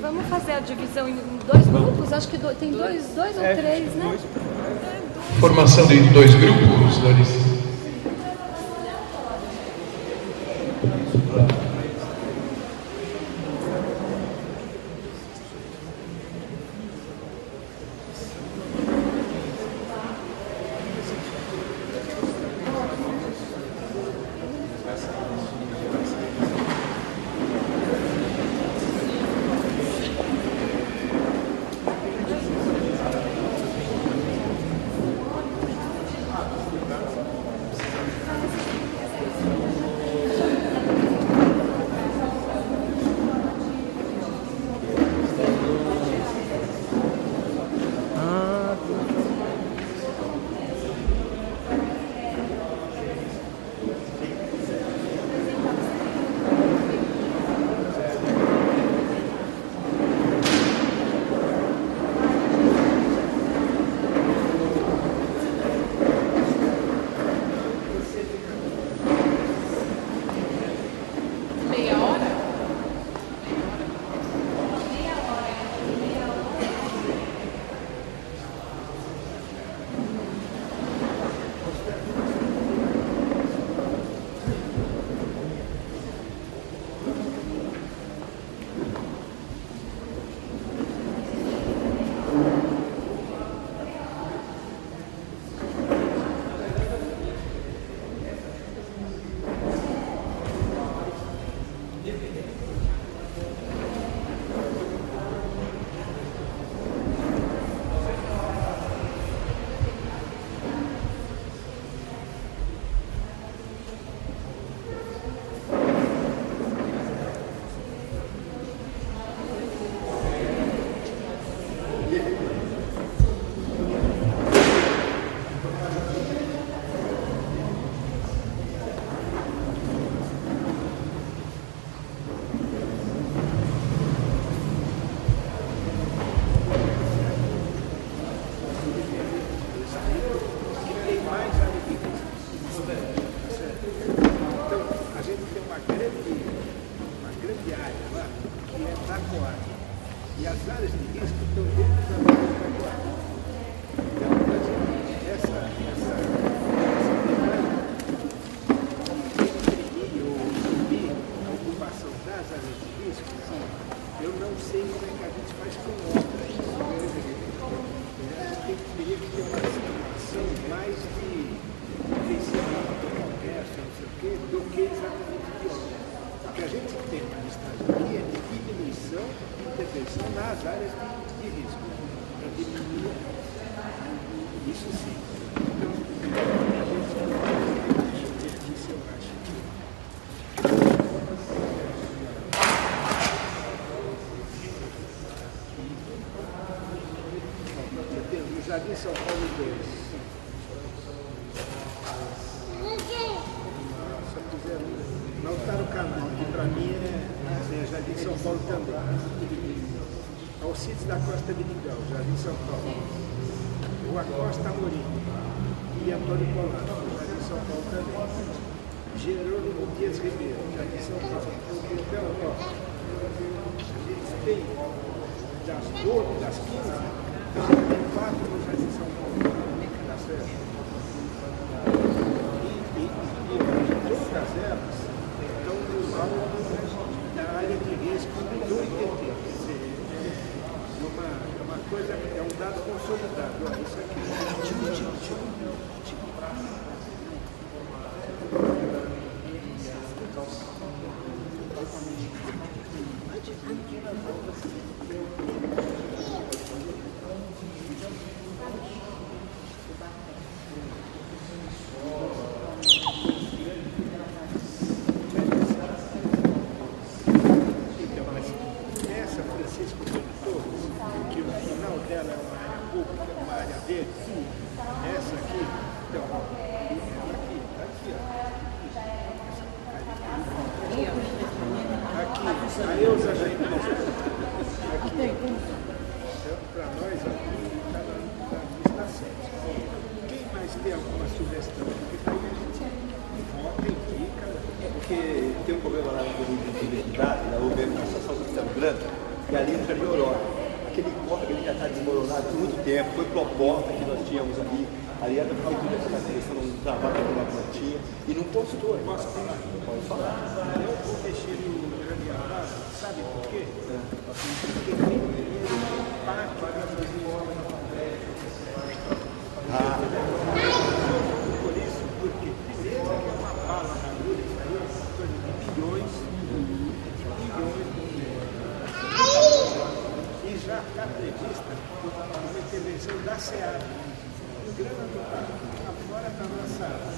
Vamos fazer a divisão em dois grupos? Acho que tem dois ou três, né? Formação de 2 grupos, Larissa? também. Alcides da Costa Vidigal, Jardim São Paulo. Rua Costa Amorim e Antônio Polato, Jardim São Paulo também. Jerônimo Dias Ribeiro, Jardim São Paulo. Pelo Norte. A gente tem das 12, das 15, já tem 4 no Jardim São Paulo. Tá certo? Todas elas estão no alto da área de risco do IPT. É uma coisa, é um dado consolidado. Olha, isso aqui. E ali no Jardim Aurora. Aquele corpo que já está desmoronado há muito tempo, foi proposta que nós tínhamos ali. Ali era a prefeitura que está começando um trabalho com uma plantinha e não postou. Posso falar? Pode falar. Eu vou mexer no Grande Abraço, sabe por quê? Porque tem dinheiro para fazer obra. Por isso, porque beleza que é uma bala na agulha, isso aí é uma coisa de bilhões, e já está prevista uma intervenção da SEAD. Grana do parque, agora está lançada.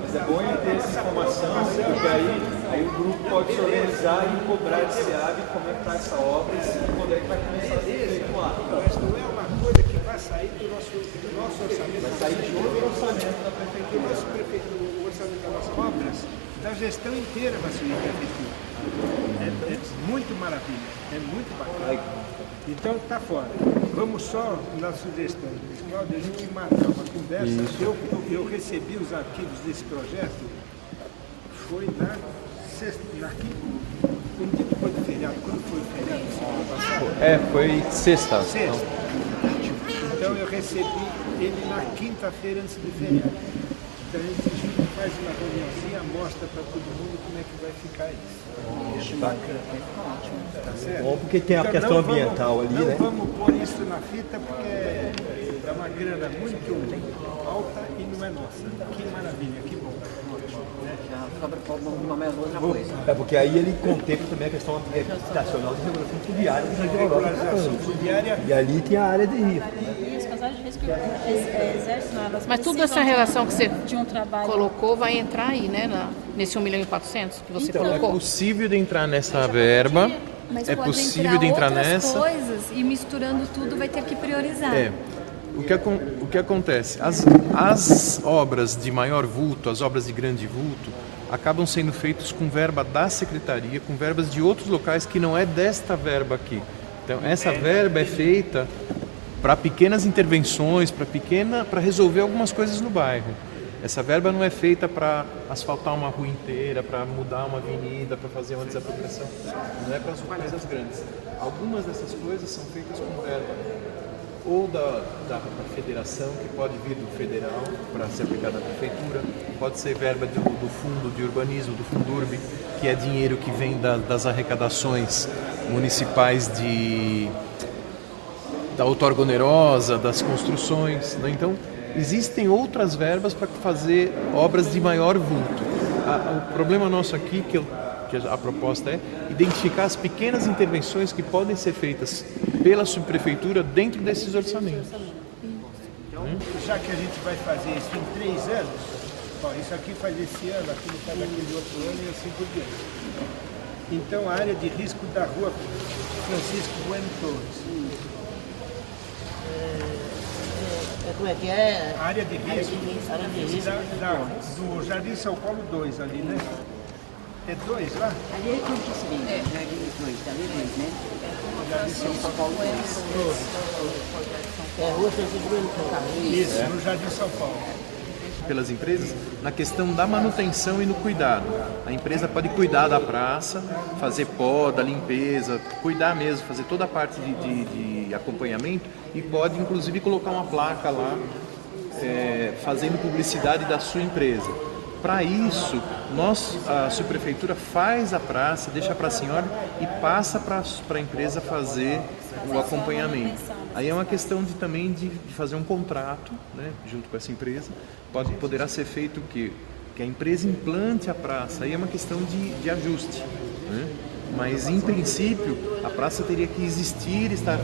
Mas é bom ele ter essa informação, porque aí o grupo pode se organizar e cobrar de SEAB como é que está essa obra e quando é que vai começar a ser feito lá. Mas não é uma coisa que vai sair do nosso orçamento. Vai sair de outro orçamento da Porque o nosso prefeitura, o orçamento das nossas obras, da gestão inteira vai subir para a prefeitura. É muito maravilha, é muito bacana. Então está fora. Vamos só na sugestão. Cláudio, a gente marcar uma conversa. Eu recebi os arquivos desse projeto, foi na sexta, na quinta, um dia depois do feriado. Quando foi o feriado? Semana passada? Foi sexta. Sexta. Então eu recebi ele na quinta-feira antes do feriado. Então a gente faz uma reuniãozinha, mostra para todo mundo como é que vai ficar isso. Isso bacana. Tá certo? Bom, porque tem a Então, questão ambiental ali, né? Não vamos pôr isso na fita porque é uma grana muito alta e não é nossa. Que maravilha, que bom. É porque aí ele contempla também a questão habitacional de regulação fundiária do Jardim Aurora. Regulação fundiária. E ali tem a área de risco. E as casagens de risco exercem, elas Mas toda essa precisam relação que você de um trabalho. colocou vai entrar aí, né? Nesse 1.400.000 que você É colocou. possível de entrar nessa verba, Mas é pode possível de entrar outras nessa. coisas e misturando tudo vai ter que priorizar. O que acontece? As obras de maior vulto, as obras de grande vulto, acabam sendo feitas com verba da secretaria, com verbas de outros locais que não é desta verba aqui. Então, essa verba é feita para pequenas intervenções, para resolver algumas coisas no bairro. Essa verba não é feita para asfaltar uma rua inteira, para mudar uma avenida, para fazer uma desapropriação. Não é para as coisas grandes. Algumas dessas coisas são feitas com verba ou da federação, que pode vir do federal para ser aplicada na prefeitura, pode ser verba do fundo de urbanismo, do Fundurb, que é dinheiro que vem das arrecadações municipais da outorga onerosa, das construções, né? Então, existem outras verbas para fazer obras de maior vulto. O problema nosso aqui, que a proposta é identificar as pequenas intervenções que podem ser feitas pela subprefeitura dentro desses orçamentos. Então, já que a gente vai fazer isso em 3 anos, ó, isso aqui faz esse ano, aquilo faz aquele outro ano e assim por diante. Então, a área de risco da rua Francisco Bueno Torres. Como é que é? A área de risco, Área de risco. do Jardim São Paulo 2 ali, né? É 2 lá? Ali é Campo Civil, Jardim 2, tá ali 2, né? Jardim São Paulo 2. É, Rua Francisco Bueno com Carlos. Isso, no Jardim São Paulo. Pelas empresas, na questão da manutenção e no cuidado. A empresa pode cuidar da praça, fazer poda, limpeza, cuidar mesmo, fazer toda a parte de acompanhamento e pode inclusive colocar uma placa lá fazendo publicidade da sua empresa. Para isso, a subprefeitura faz a praça, deixa a praça em ordem e passa para a empresa fazer o acompanhamento. Aí é uma questão também de fazer um contrato, né, junto com essa empresa. Poderá ser feito que a empresa implante a praça. Aí é uma questão de ajuste, né? Mas em princípio a praça teria que existir, estar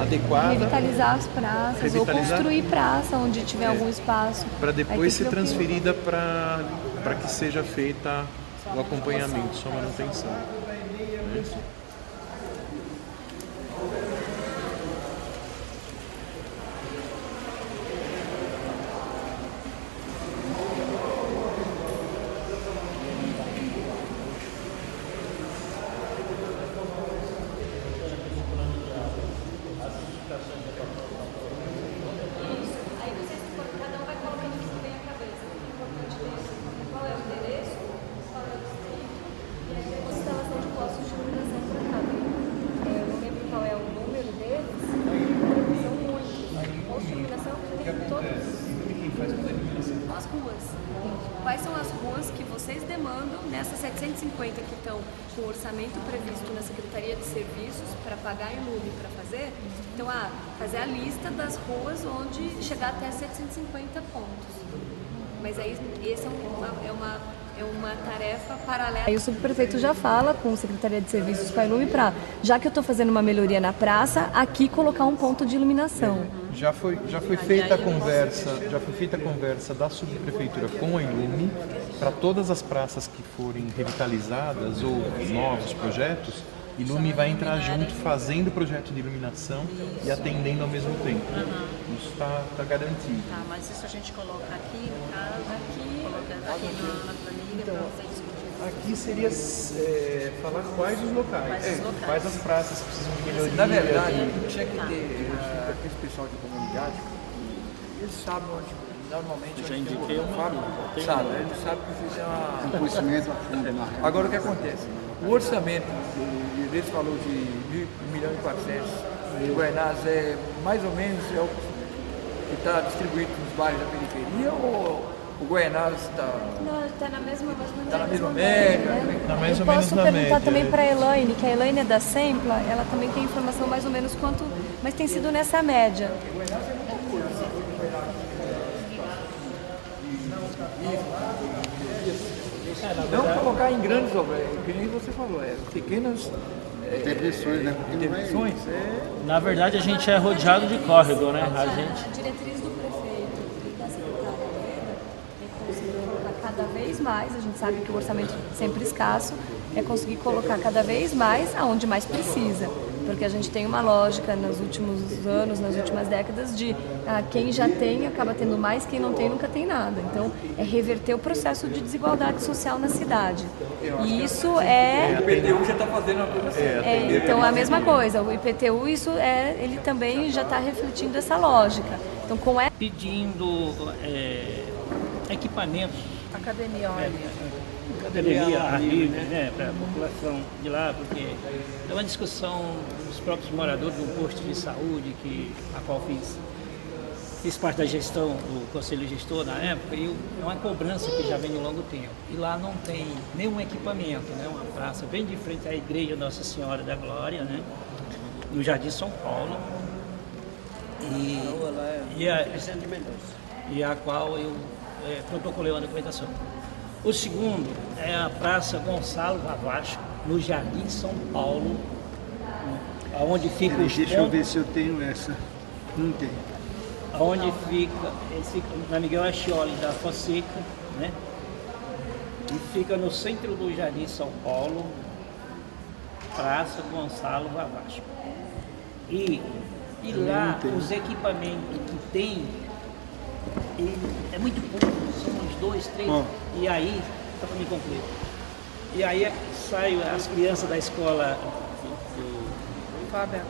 adequada. Revitalizar as praças ou construir praça onde tiver algum espaço. Para depois ser transferida para que seja feita o acompanhamento, sua manutenção. Né? Quais são as ruas que vocês demandam nessas 750 que estão com orçamento previsto na Secretaria de Serviços para pagar em Lume para fazer? Então, fazer a lista das ruas onde chegar até 750 pontos. Mas aí, esse é uma tarefa paralela. Aí o subprefeito já fala com a Secretaria de Serviços com a Ilume para, já que eu estou fazendo uma melhoria na praça, aqui colocar um ponto de iluminação. Já foi feita a conversa da subprefeitura com a Ilume para todas as praças que forem revitalizadas ou novos projetos. Ilume vai entrar junto fazendo o projeto de iluminação e atendendo ao mesmo tempo. Isso está garantido. Tá, mas isso a gente coloca aqui, no caso, coloca aqui na planilha para vocês discutirem. Aqui seria falar quais os locais, quais as praças que precisam de melhoria. Na verdade, tinha que ter aquele pessoal de comunidade, eles sabem onde, normalmente, já indiquei o Fábio. sabe, eles sabem que fizeram uma... conhecimento a fundo. Agora, o que acontece? O orçamento, eles falou de 1,4 milhão, de Guaianás é mais ou menos o que está distribuído nos bairros da periferia ou o Guaianás está... Não, está na mesma média. Está na mesma média? Tá mais Eu ou menos posso na perguntar média. também para a Elaine, que a Elaine é da Sempla, ela também tem informação mais ou menos quanto, mas tem sido nessa média. Não colocar em grandes obras, que nem você falou, pequenas Intervenções, né? intervenções. Na verdade, a gente é rodeado de córrego, né? A gente... A diretriz do prefeito e da secretária Helena é conseguir colocar cada vez mais, a gente sabe que o orçamento é sempre escasso, é conseguir colocar cada vez mais aonde mais precisa. Porque a gente tem uma lógica nos últimos anos, nas últimas décadas, de quem já tem acaba tendo mais, quem não tem nunca tem nada. Então, é reverter o processo de desigualdade social na cidade. E isso é... O IPTU já está fazendo a coisa certa. Então, a mesma coisa, o IPTU, ele também já está refletindo essa lógica. Então, Pedindo equipamentos. Academia, olha. Academia arriba, né, para a população de lá, porque é uma discussão dos próprios moradores do posto de saúde, a qual fiz parte da gestão, do conselho gestor na época, e é uma cobrança que já vem de longo tempo. E lá não tem nenhum equipamento, né, uma praça bem de frente à igreja Nossa Senhora da Glória, né, no Jardim São Paulo, e a qual eu protocolei uma documentação. O segundo é a Praça Gonçalo Vavasco, no Jardim São Paulo, onde fica os Deixa eu ver se eu tenho essa. Não tem. Onde fica na Miguel Ascioli da Fonseca, né? E fica no centro do Jardim São Paulo, Praça Gonçalo Vavasco. E lá os equipamentos que tem é muito pouco, são uns 2, 3, e aí, só para me concluir, E aí saem as crianças da escola Fábio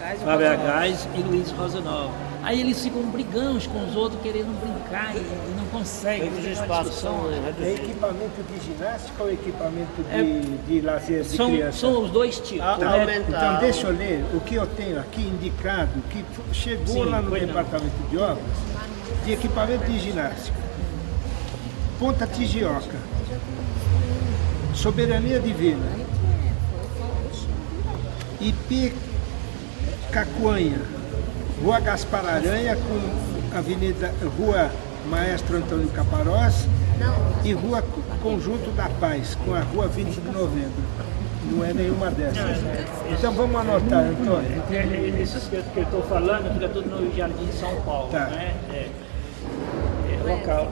Agás e Luiz Rosanova. Aí eles ficam brigando uns com os outros, querendo brincar e não conseguem. Os espaços são É equipamento de ginástica ou equipamento de lazer de criança? São os dois tipos. Né? Então, deixa eu ler o que eu tenho aqui indicado, que chegou lá no departamento de obras, de equipamento de ginástica. Ponta Tigioca, Soberania Divina, IP Cacoanha, Rua Gaspar Aranha com Rua Maestro Antônio Caparós e Rua Conjunto da Paz, com a Rua 20 de Novembro. Não é nenhuma dessas. Então vamos anotar, Antônio. Esses que eu estou falando, fica tudo no Jardim de São Paulo. Tá. Né? É local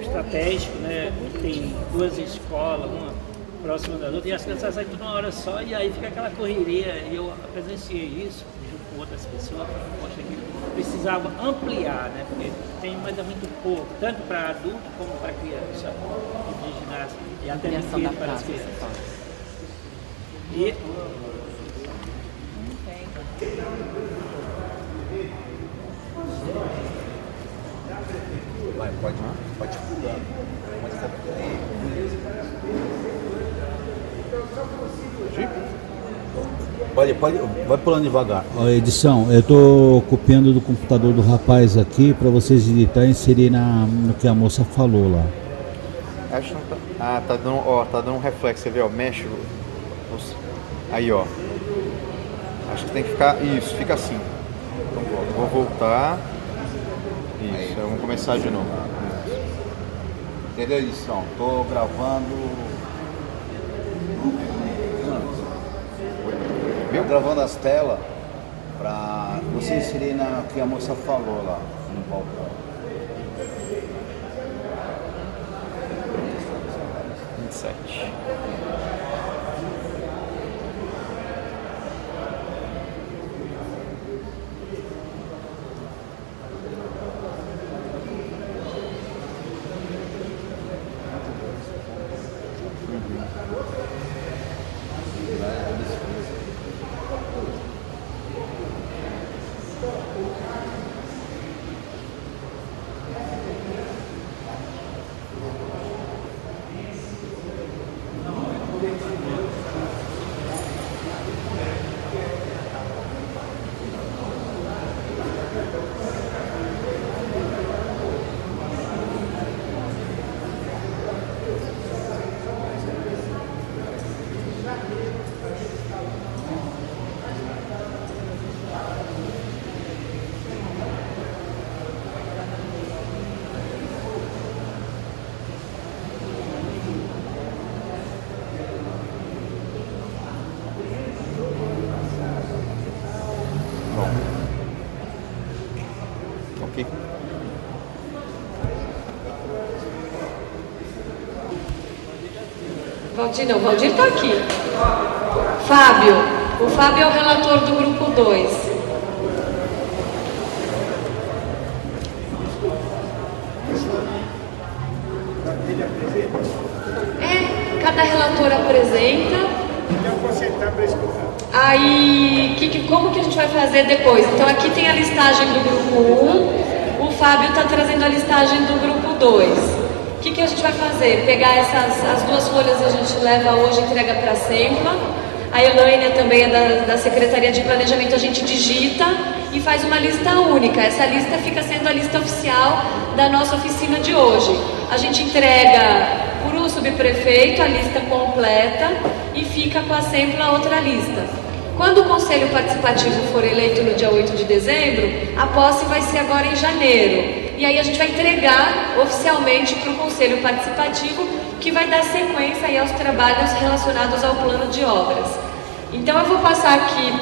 estratégico, né? Tem duas escolas, uma próxima da outra, e as crianças saem tudo uma hora só, e aí fica aquela correria. E eu presenciei isso junto com outras pessoas, poxa, que precisava ampliar, né? Porque mas é muito pouco, tanto para adulto como para criança, de ginástica, e até brinquedo para as crianças. E vai, pode pular. Vai pulando devagar. Edição, eu estou copiando do computador do rapaz aqui para vocês editar e inserir no que a moça falou lá. Acho que tá dando um reflexo, você vê, ó, mexe. Aí, ó. Acho que tem que ficar, isso, fica assim. Então, vou voltar. Isso, vamos começar de novo. Entendeu, edição? Tô gravando. Viu? Gravando as telas para você inserir na que a moça falou lá no balcão. 27. Valdir não, Valdir está aqui. Fábio, o Fábio é o relator do grupo 2. Cada relator apresenta. Eu vou sentar para escutar. Aí, como que a gente vai fazer depois? Então aqui tem a listagem do grupo 1, o Fábio está trazendo a listagem do grupo 2. O que a gente vai fazer? Pegar as duas folhas a gente leva hoje e entrega para a Sempla. A Elaine também é da Secretaria de Planejamento, a gente digita e faz uma lista única. Essa lista fica sendo a lista oficial da nossa oficina de hoje. A gente entrega para o subprefeito a lista completa e fica com a Sempla outra lista. Quando o Conselho Participativo for eleito no dia 8 de dezembro, a posse vai ser agora em janeiro. E aí a gente vai entregar oficialmente para o Conselho Participativo, que vai dar sequência aí aos trabalhos relacionados ao plano de obras. Então eu vou passar aqui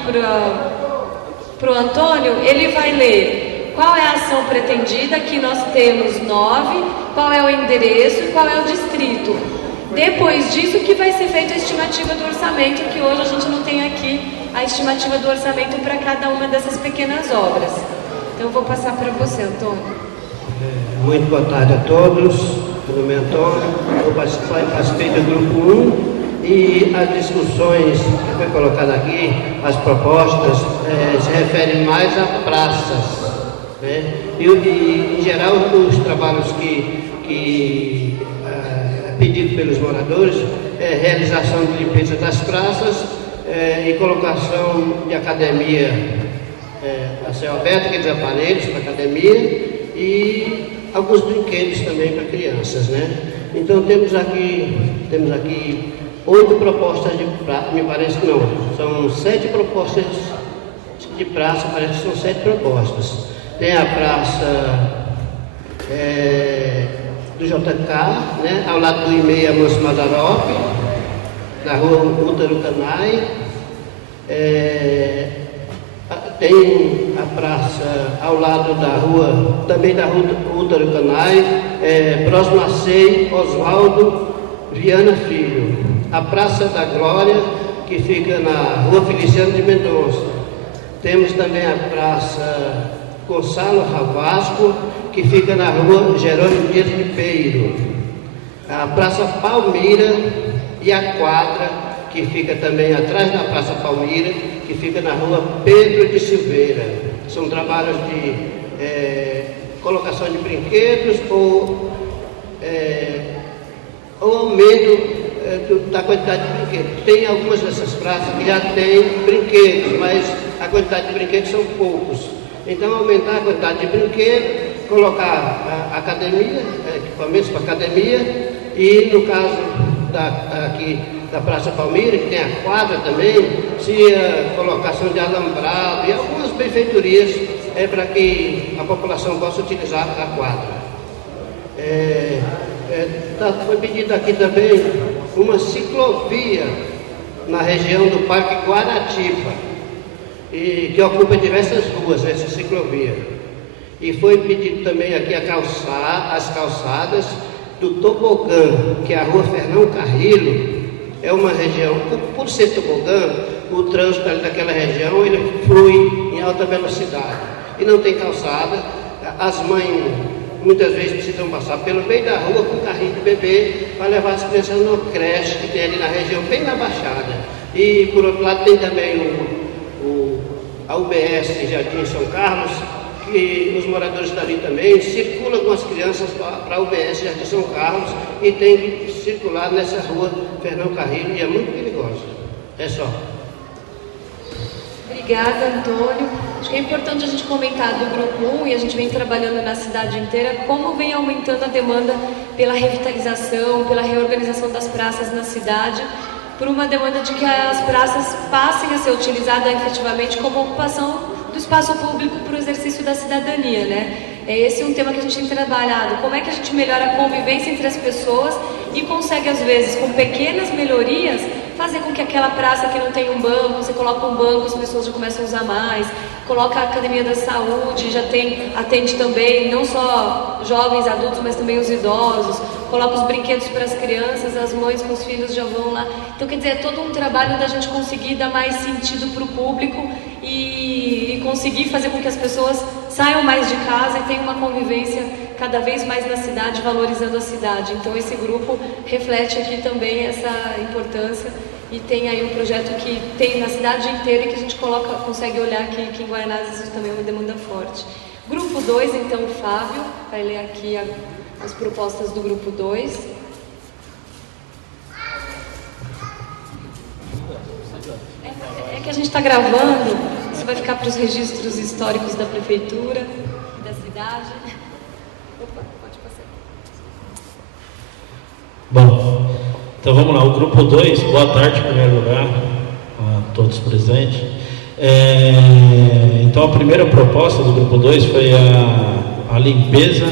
para o Antônio, ele vai ler qual é a ação pretendida, que nós temos 9, qual é o endereço e qual é o distrito. Depois disso que vai ser feita a estimativa do orçamento, que hoje a gente não tem aqui a estimativa do orçamento para cada uma dessas pequenas obras. Então eu vou passar para você, Antônio. Muito boa tarde a todos. Meu nome é Antônio, eu participei do grupo E as discussões que foi colocada aqui, as propostas, se referem mais a praças, né? E em geral, os trabalhos que pedidos pelos moradores é realização de limpeza das praças e colocação de academia a céu aberto, aqueles aparelhos para academia e alguns brinquedos também para crianças, né? Então temos aqui 8 propostas de praça, me parece que não, são 7 propostas de praça, parece que são 7 propostas. Tem a praça do JK, né, ao lado do IMEI Amancio Mazzaropi, na rua Útero Canai. Tem a praça ao lado da rua, também da rua Útero Canai, próximo a SEI Oswaldo Viana Filho. A Praça da Glória, que fica na rua Feliciano de Mendonça. Temos também a Praça Gonçalo Ravasco, que fica na rua Jerônimo Dias Ribeiro. A Praça Palmira e a quadra, que fica também atrás da Praça Palmira, que fica na rua Pedro de Silveira. São trabalhos de colocação de brinquedos ou aumento da quantidade de brinquedos. Tem algumas dessas praças que já tem brinquedos, mas a quantidade de brinquedos são poucos. Então, aumentar a quantidade de brinquedos, colocar academia, equipamentos para academia, e no caso aqui da Praça Palmira, que tem a quadra também, se a colocação de alambrado e algumas benfeitorias para que a população possa utilizar a quadra. Foi pedido aqui também uma ciclovia na região do Parque Guaratiba, que ocupa diversas ruas, essa ciclovia. E foi pedido também aqui as calçadas do Tobogã, que é a rua Fernão Carrillo. É uma região, por ser tobogã, o trânsito ali daquela região ele flui em alta velocidade e não tem calçada. As mães muitas vezes precisam passar pelo meio da rua com o carrinho de bebê para levar as crianças numa creche que tem ali na região, bem na Baixada. E por outro lado tem também a UBS Jardim São Carlos, que os moradores dali também circulam com as crianças para a UBS Jardim São Carlos e tem que circular nessa rua Fernão Carrillo e é muito perigosa. É só. Obrigada, Antônio. Acho que é importante a gente comentar do Grupo 1, e a gente vem trabalhando na cidade inteira, como vem aumentando a demanda pela revitalização, pela reorganização das praças na cidade, por uma demanda de que as praças passem a ser utilizadas efetivamente como ocupação do espaço público para o exercício da cidadania, né? Esse é um tema que a gente tem trabalhado. Como é que a gente melhora a convivência entre as pessoas e consegue, às vezes, com pequenas melhorias, fazer com que aquela praça que não tem um banco, você coloca um banco, as pessoas já começam a usar mais, coloca a Academia da Saúde, atende também não só jovens, adultos, mas também os idosos, coloca os brinquedos para as crianças, as mães com os filhos já vão lá. Então, quer dizer, é todo um trabalho da gente conseguir dar mais sentido para o público e conseguir fazer com que as pessoas saiam mais de casa e tenham uma convivência cada vez mais na cidade, valorizando a cidade. Então esse grupo reflete aqui também essa importância e tem aí um projeto que tem na cidade inteira e que a gente consegue olhar que em Guaianazes existe também uma demanda forte. Grupo 2, então, o Fábio vai ler aqui as propostas do Grupo 2. É que a gente está gravando, isso vai ficar para os registros históricos da Prefeitura e da cidade. Opa, pode passar. Bom, então vamos lá, o Grupo 2, boa tarde em primeiro lugar a todos presentes. Então a primeira proposta do Grupo 2 foi a limpeza,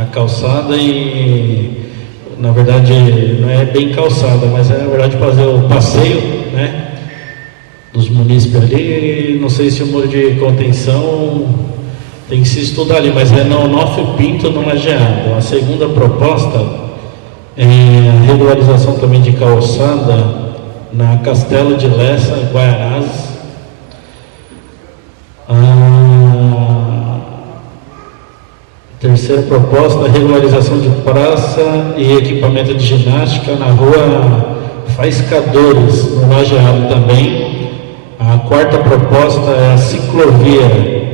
a calçada e, na verdade, não é bem calçada, mas é, na verdade, fazer o passeio, né, dos munícipes ali. Não sei se o muro de contenção tem que se estudar ali, mas é no Onofre Pinto, no Lajeado. A segunda proposta é a regularização também de calçada na Castelo de Lessa, Guaianazes. A terceira proposta, a regularização de praça e equipamento de ginástica na rua Faiscadores, no Lajeado também. A quarta proposta é a ciclovia.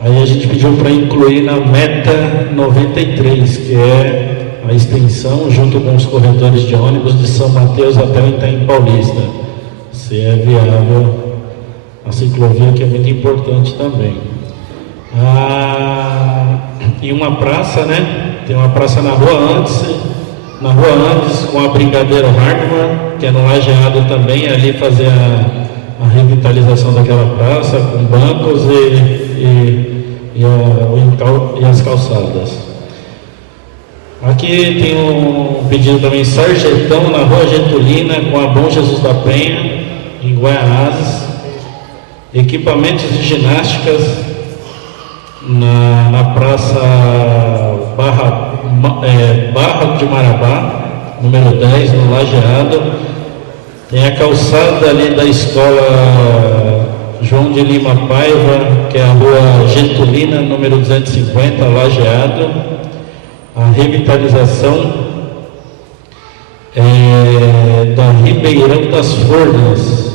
Aí a gente pediu para incluir na meta 93, que é a extensão junto com os corredores de ônibus de São Mateus até o Itaim Paulista. Se é viável a ciclovia, que é muito importante também. E uma praça, né? Tem uma praça na Rua Andes com a Brigadeiro Hardman, que é no Lajeado também, ali fazer a revitalização daquela praça com bancos e as calçadas. Aqui tem um pedido também, Sarjetão, na Rua Getulina, com a Bom Jesus da Penha, em Guaianazes. Equipamentos de ginásticas na Praça Barra de Marabá, número 10, no Lajeado. Tem a calçada ali da Escola João de Lima Paiva, que é a Rua Getulina, número 250, Lajeado. A revitalização da Ribeirão das Fornas,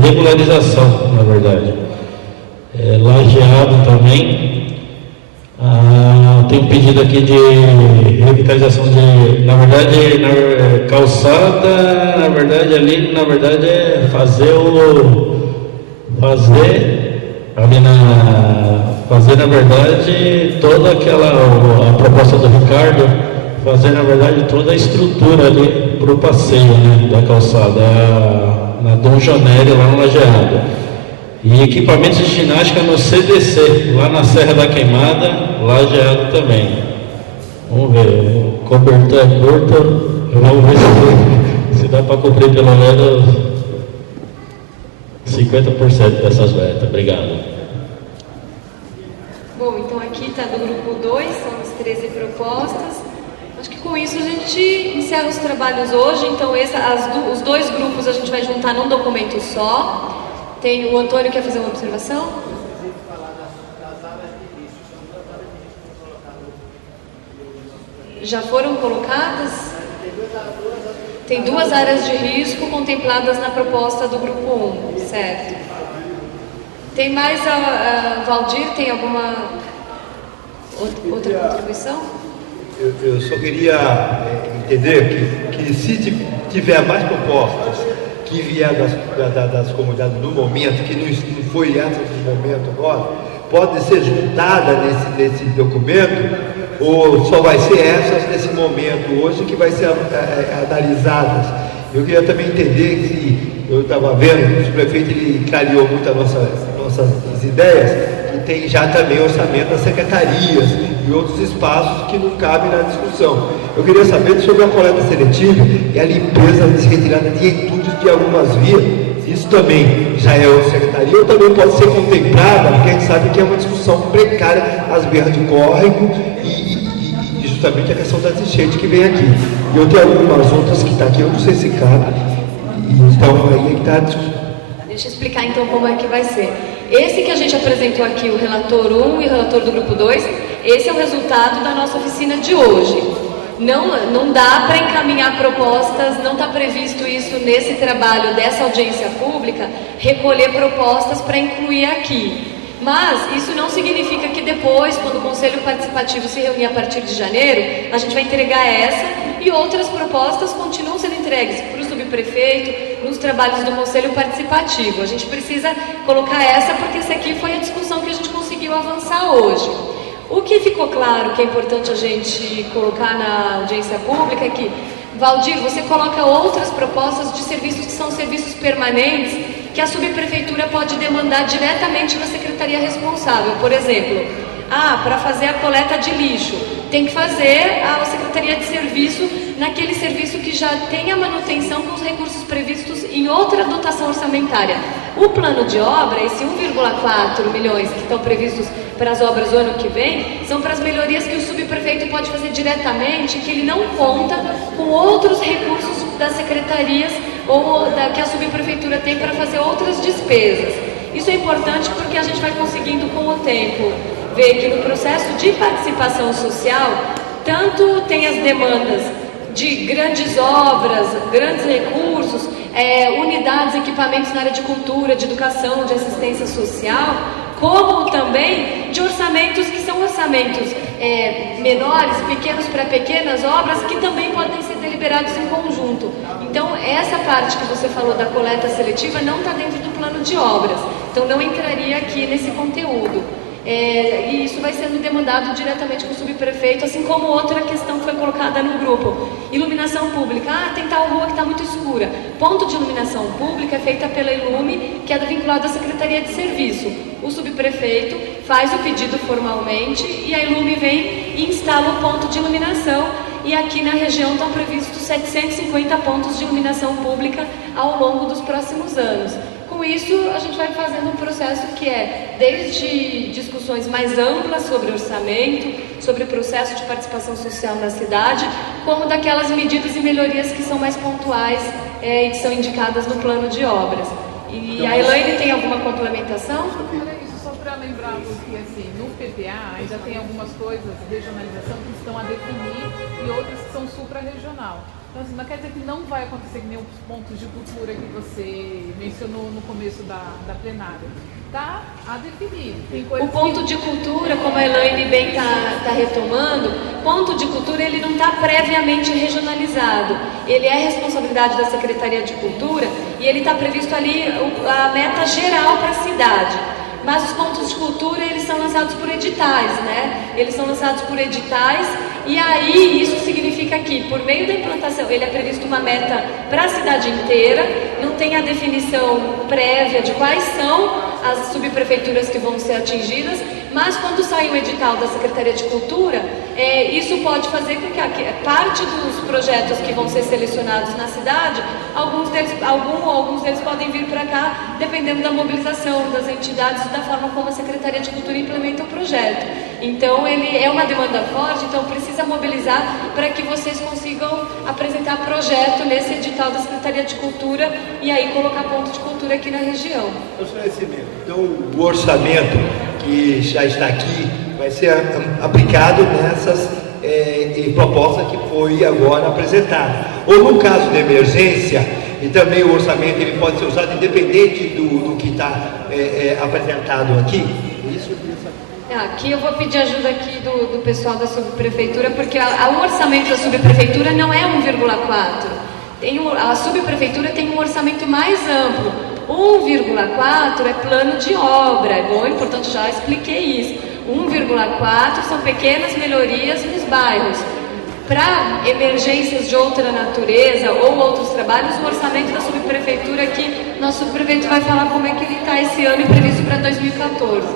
regularização, na verdade. Lajeado também. Tem um pedido aqui de revitalização de, na verdade, calçada, na verdade ali, na verdade é fazer na verdade toda a proposta do Ricardo, fazer na verdade toda a estrutura ali para o passeio, né, da calçada na Dom Jonelli, lá no Lajeado. E equipamentos de ginástica no CDC, lá na Serra da Queimada, Lajeado também. Vamos ver, o cobertor é curto, vamos ver se dá para cobrir pelo menos 50% dessas metas. Obrigado. Bom, então aqui está do grupo 2, são as 13 propostas. Acho que com isso a gente encerra os trabalhos hoje. Então os dois grupos a gente vai juntar num documento só. Tem o Antônio que quer fazer uma observação? Já foram colocadas? Tem 2 áreas de risco contempladas na proposta do grupo 1, certo? Tem mais Valdir, tem alguma outra contribuição? Eu só queria entender que se tiver mais propostas que vier das comunidades no momento, que não foi essa do momento agora, pode ser juntada nesse documento, ou só vai ser essas nesse momento hoje que vai ser analisadas. Eu queria também entender que eu estava vendo, o prefeito ele clareou muito as nossas ideias, que tem já também orçamento das secretarias e outros espaços que não cabem na discussão. Eu queria saber sobre a coleta seletiva e a limpeza de retirada de entulhos de algumas vias. Isso também já é outra secretaria ou também pode ser contemplada, porque a gente sabe que é uma discussão precária às beiras de córrego e justamente a questão das enchentes que vem aqui. E eu tenho algumas outras que estão aqui, eu não sei se cabe. Então aí está a discussão. Deixa eu explicar então como é que vai ser. Esse que a gente apresentou aqui, o relator 1 e o relator do grupo 2, esse é o resultado da nossa oficina de hoje. Não dá para encaminhar propostas, não está previsto isso nesse trabalho dessa audiência pública, recolher propostas para incluir aqui. Mas isso não significa que depois, quando o Conselho Participativo se reunir a partir de janeiro, a gente vai entregar essa e outras propostas continuam sendo entregues para o subprefeito, nos trabalhos do Conselho Participativo. A gente precisa colocar essa porque essa aqui foi a discussão que a gente conseguiu avançar hoje. O que ficou claro que é importante a gente colocar na audiência pública é que, Valdir, você coloca outras propostas de serviços que são serviços permanentes que a subprefeitura pode demandar diretamente na secretaria responsável. Por exemplo, para fazer a coleta de lixo, tem que fazer a secretaria de serviço naquele serviço que já tem a manutenção com os recursos previstos em outra dotação orçamentária. O plano de obra, esse 1,4 milhões que estão previstos para as obras do ano que vem, são para as melhorias que o subprefeito pode fazer diretamente, que ele não conta com outros recursos das secretarias ou que a subprefeitura tem para fazer outras despesas. Isso é importante porque a gente vai conseguindo com o tempo ver que no processo de participação social, tanto tem as demandas de grandes obras, grandes recursos, unidades, equipamentos na área de cultura, de educação, de assistência social, como também de orçamentos que são orçamentos menores, pequenos para pequenas obras, que também podem ser deliberados em conjunto. Então, essa parte que você falou da coleta seletiva não está dentro do plano de obras, então não entraria aqui nesse conteúdo. E isso vai sendo demandado diretamente com o subprefeito, assim como outra questão que foi colocada no grupo. Iluminação pública. Tem tal rua que está muito escura. Ponto de iluminação pública é feita pela Ilume, que é vinculada à Secretaria de Serviço. O subprefeito faz o pedido formalmente e a Ilume vem e instala o ponto de iluminação. E aqui na região estão previstos 750 pontos de iluminação pública ao longo dos próximos anos. Com isso, a gente vai fazendo um processo que é desde discussões mais amplas sobre orçamento, sobre o processo de participação social na cidade, como daquelas medidas e melhorias que são mais pontuais e que são indicadas no plano de obras. E a Elaine tem alguma complementação? Era isso, só para lembrar, porque assim, no PPA ainda tem algumas coisas de regionalização que estão a definir e outras que são supra-regional. Então, assim, não quer dizer que não vai acontecer que nem os pontos de cultura que você mencionou no começo da plenária. Está a definir. O ponto de cultura, como a Elaine bem está retomando, ponto de cultura ele não está previamente regionalizado. Ele é responsabilidade da Secretaria de Cultura e ele está previsto ali a meta geral para a cidade. Mas os pontos de cultura, eles são lançados por editais, né? Eles são lançados por editais e aí isso significa que, por meio da implantação, ele é previsto uma meta para a cidade inteira, não tem a definição prévia de quais são as subprefeituras que vão ser atingidas, mas quando sair o edital da Secretaria de Cultura, isso pode fazer com que parte dos projetos que vão ser selecionados na cidade, alguns deles podem vir para cá, dependendo da mobilização das entidades e da forma como a Secretaria de Cultura implementa o projeto. Então, ele é uma demanda forte, então precisa mobilizar para que vocês consigam apresentar projeto nesse edital da Secretaria de Cultura e aí colocar ponto de cultura aqui na região. Então, o orçamento que já está aqui vai ser aplicado nessas propostas que foi agora apresentada. Ou no caso de emergência, e também o orçamento ele pode ser usado independente do que está apresentado aqui. Isso. Aqui eu vou pedir ajuda aqui do pessoal da subprefeitura, porque o orçamento da subprefeitura não é 1,4. A subprefeitura tem um orçamento mais amplo. 1,4 é plano de obra, é bom, importante, já expliquei isso. 1,4 são pequenas melhorias nos bairros. Para emergências de outra natureza ou outros trabalhos, o orçamento da subprefeitura aqui, nosso subprefeito vai falar como é que ele está esse ano e previsto para 2014.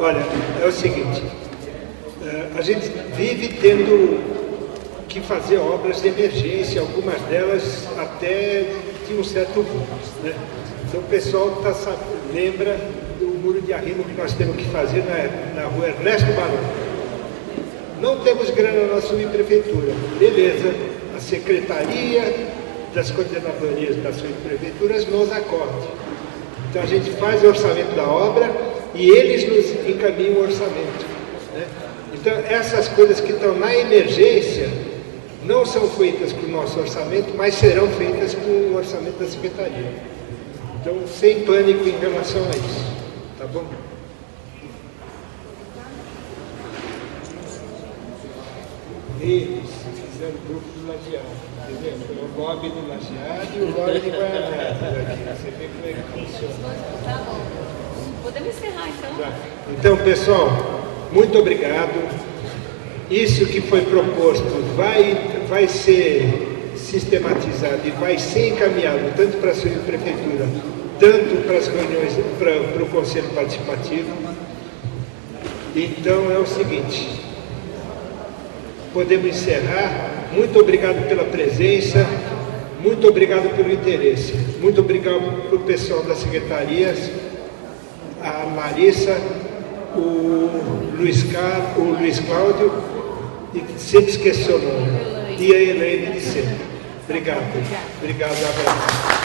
Olha, é o seguinte, a gente vive tendo que fazer obras de emergência, algumas delas até de um certo rumo, né? Então o pessoal lembra do muro de arrimo que nós temos que fazer na rua Ernesto Barão. Não temos grana na subprefeitura, beleza, a Secretaria das Coordenadorias das subprefeituras nos acorde. Então a gente faz o orçamento da obra e eles nos encaminham o orçamento, né? Então essas coisas que estão na emergência não são feitas com o nosso orçamento, mas serão feitas com o orçamento da Secretaria. Então, sem pânico em relação a isso, tá bom? Eles fizeram o grupo do lajeado, entendeu? Foi o Bob do lajeado e o Bob de Guaraná. Você vê como é que funciona. Tá bom. Podemos encerrar então? Tá. Então, pessoal, muito obrigado. Isso que foi proposto vai ser sistematizado e vai ser encaminhado tanto para a subprefeitura, tanto para as reuniões, para o Conselho Participativo. Então é o seguinte, podemos encerrar. Muito obrigado pela presença, muito obrigado pelo interesse, muito obrigado para o pessoal das secretarias, a Marissa, o Luiz Cláudio, e sempre esqueceu o nome, e a Elaine de sempre. Obrigado. Obrigado, abraço.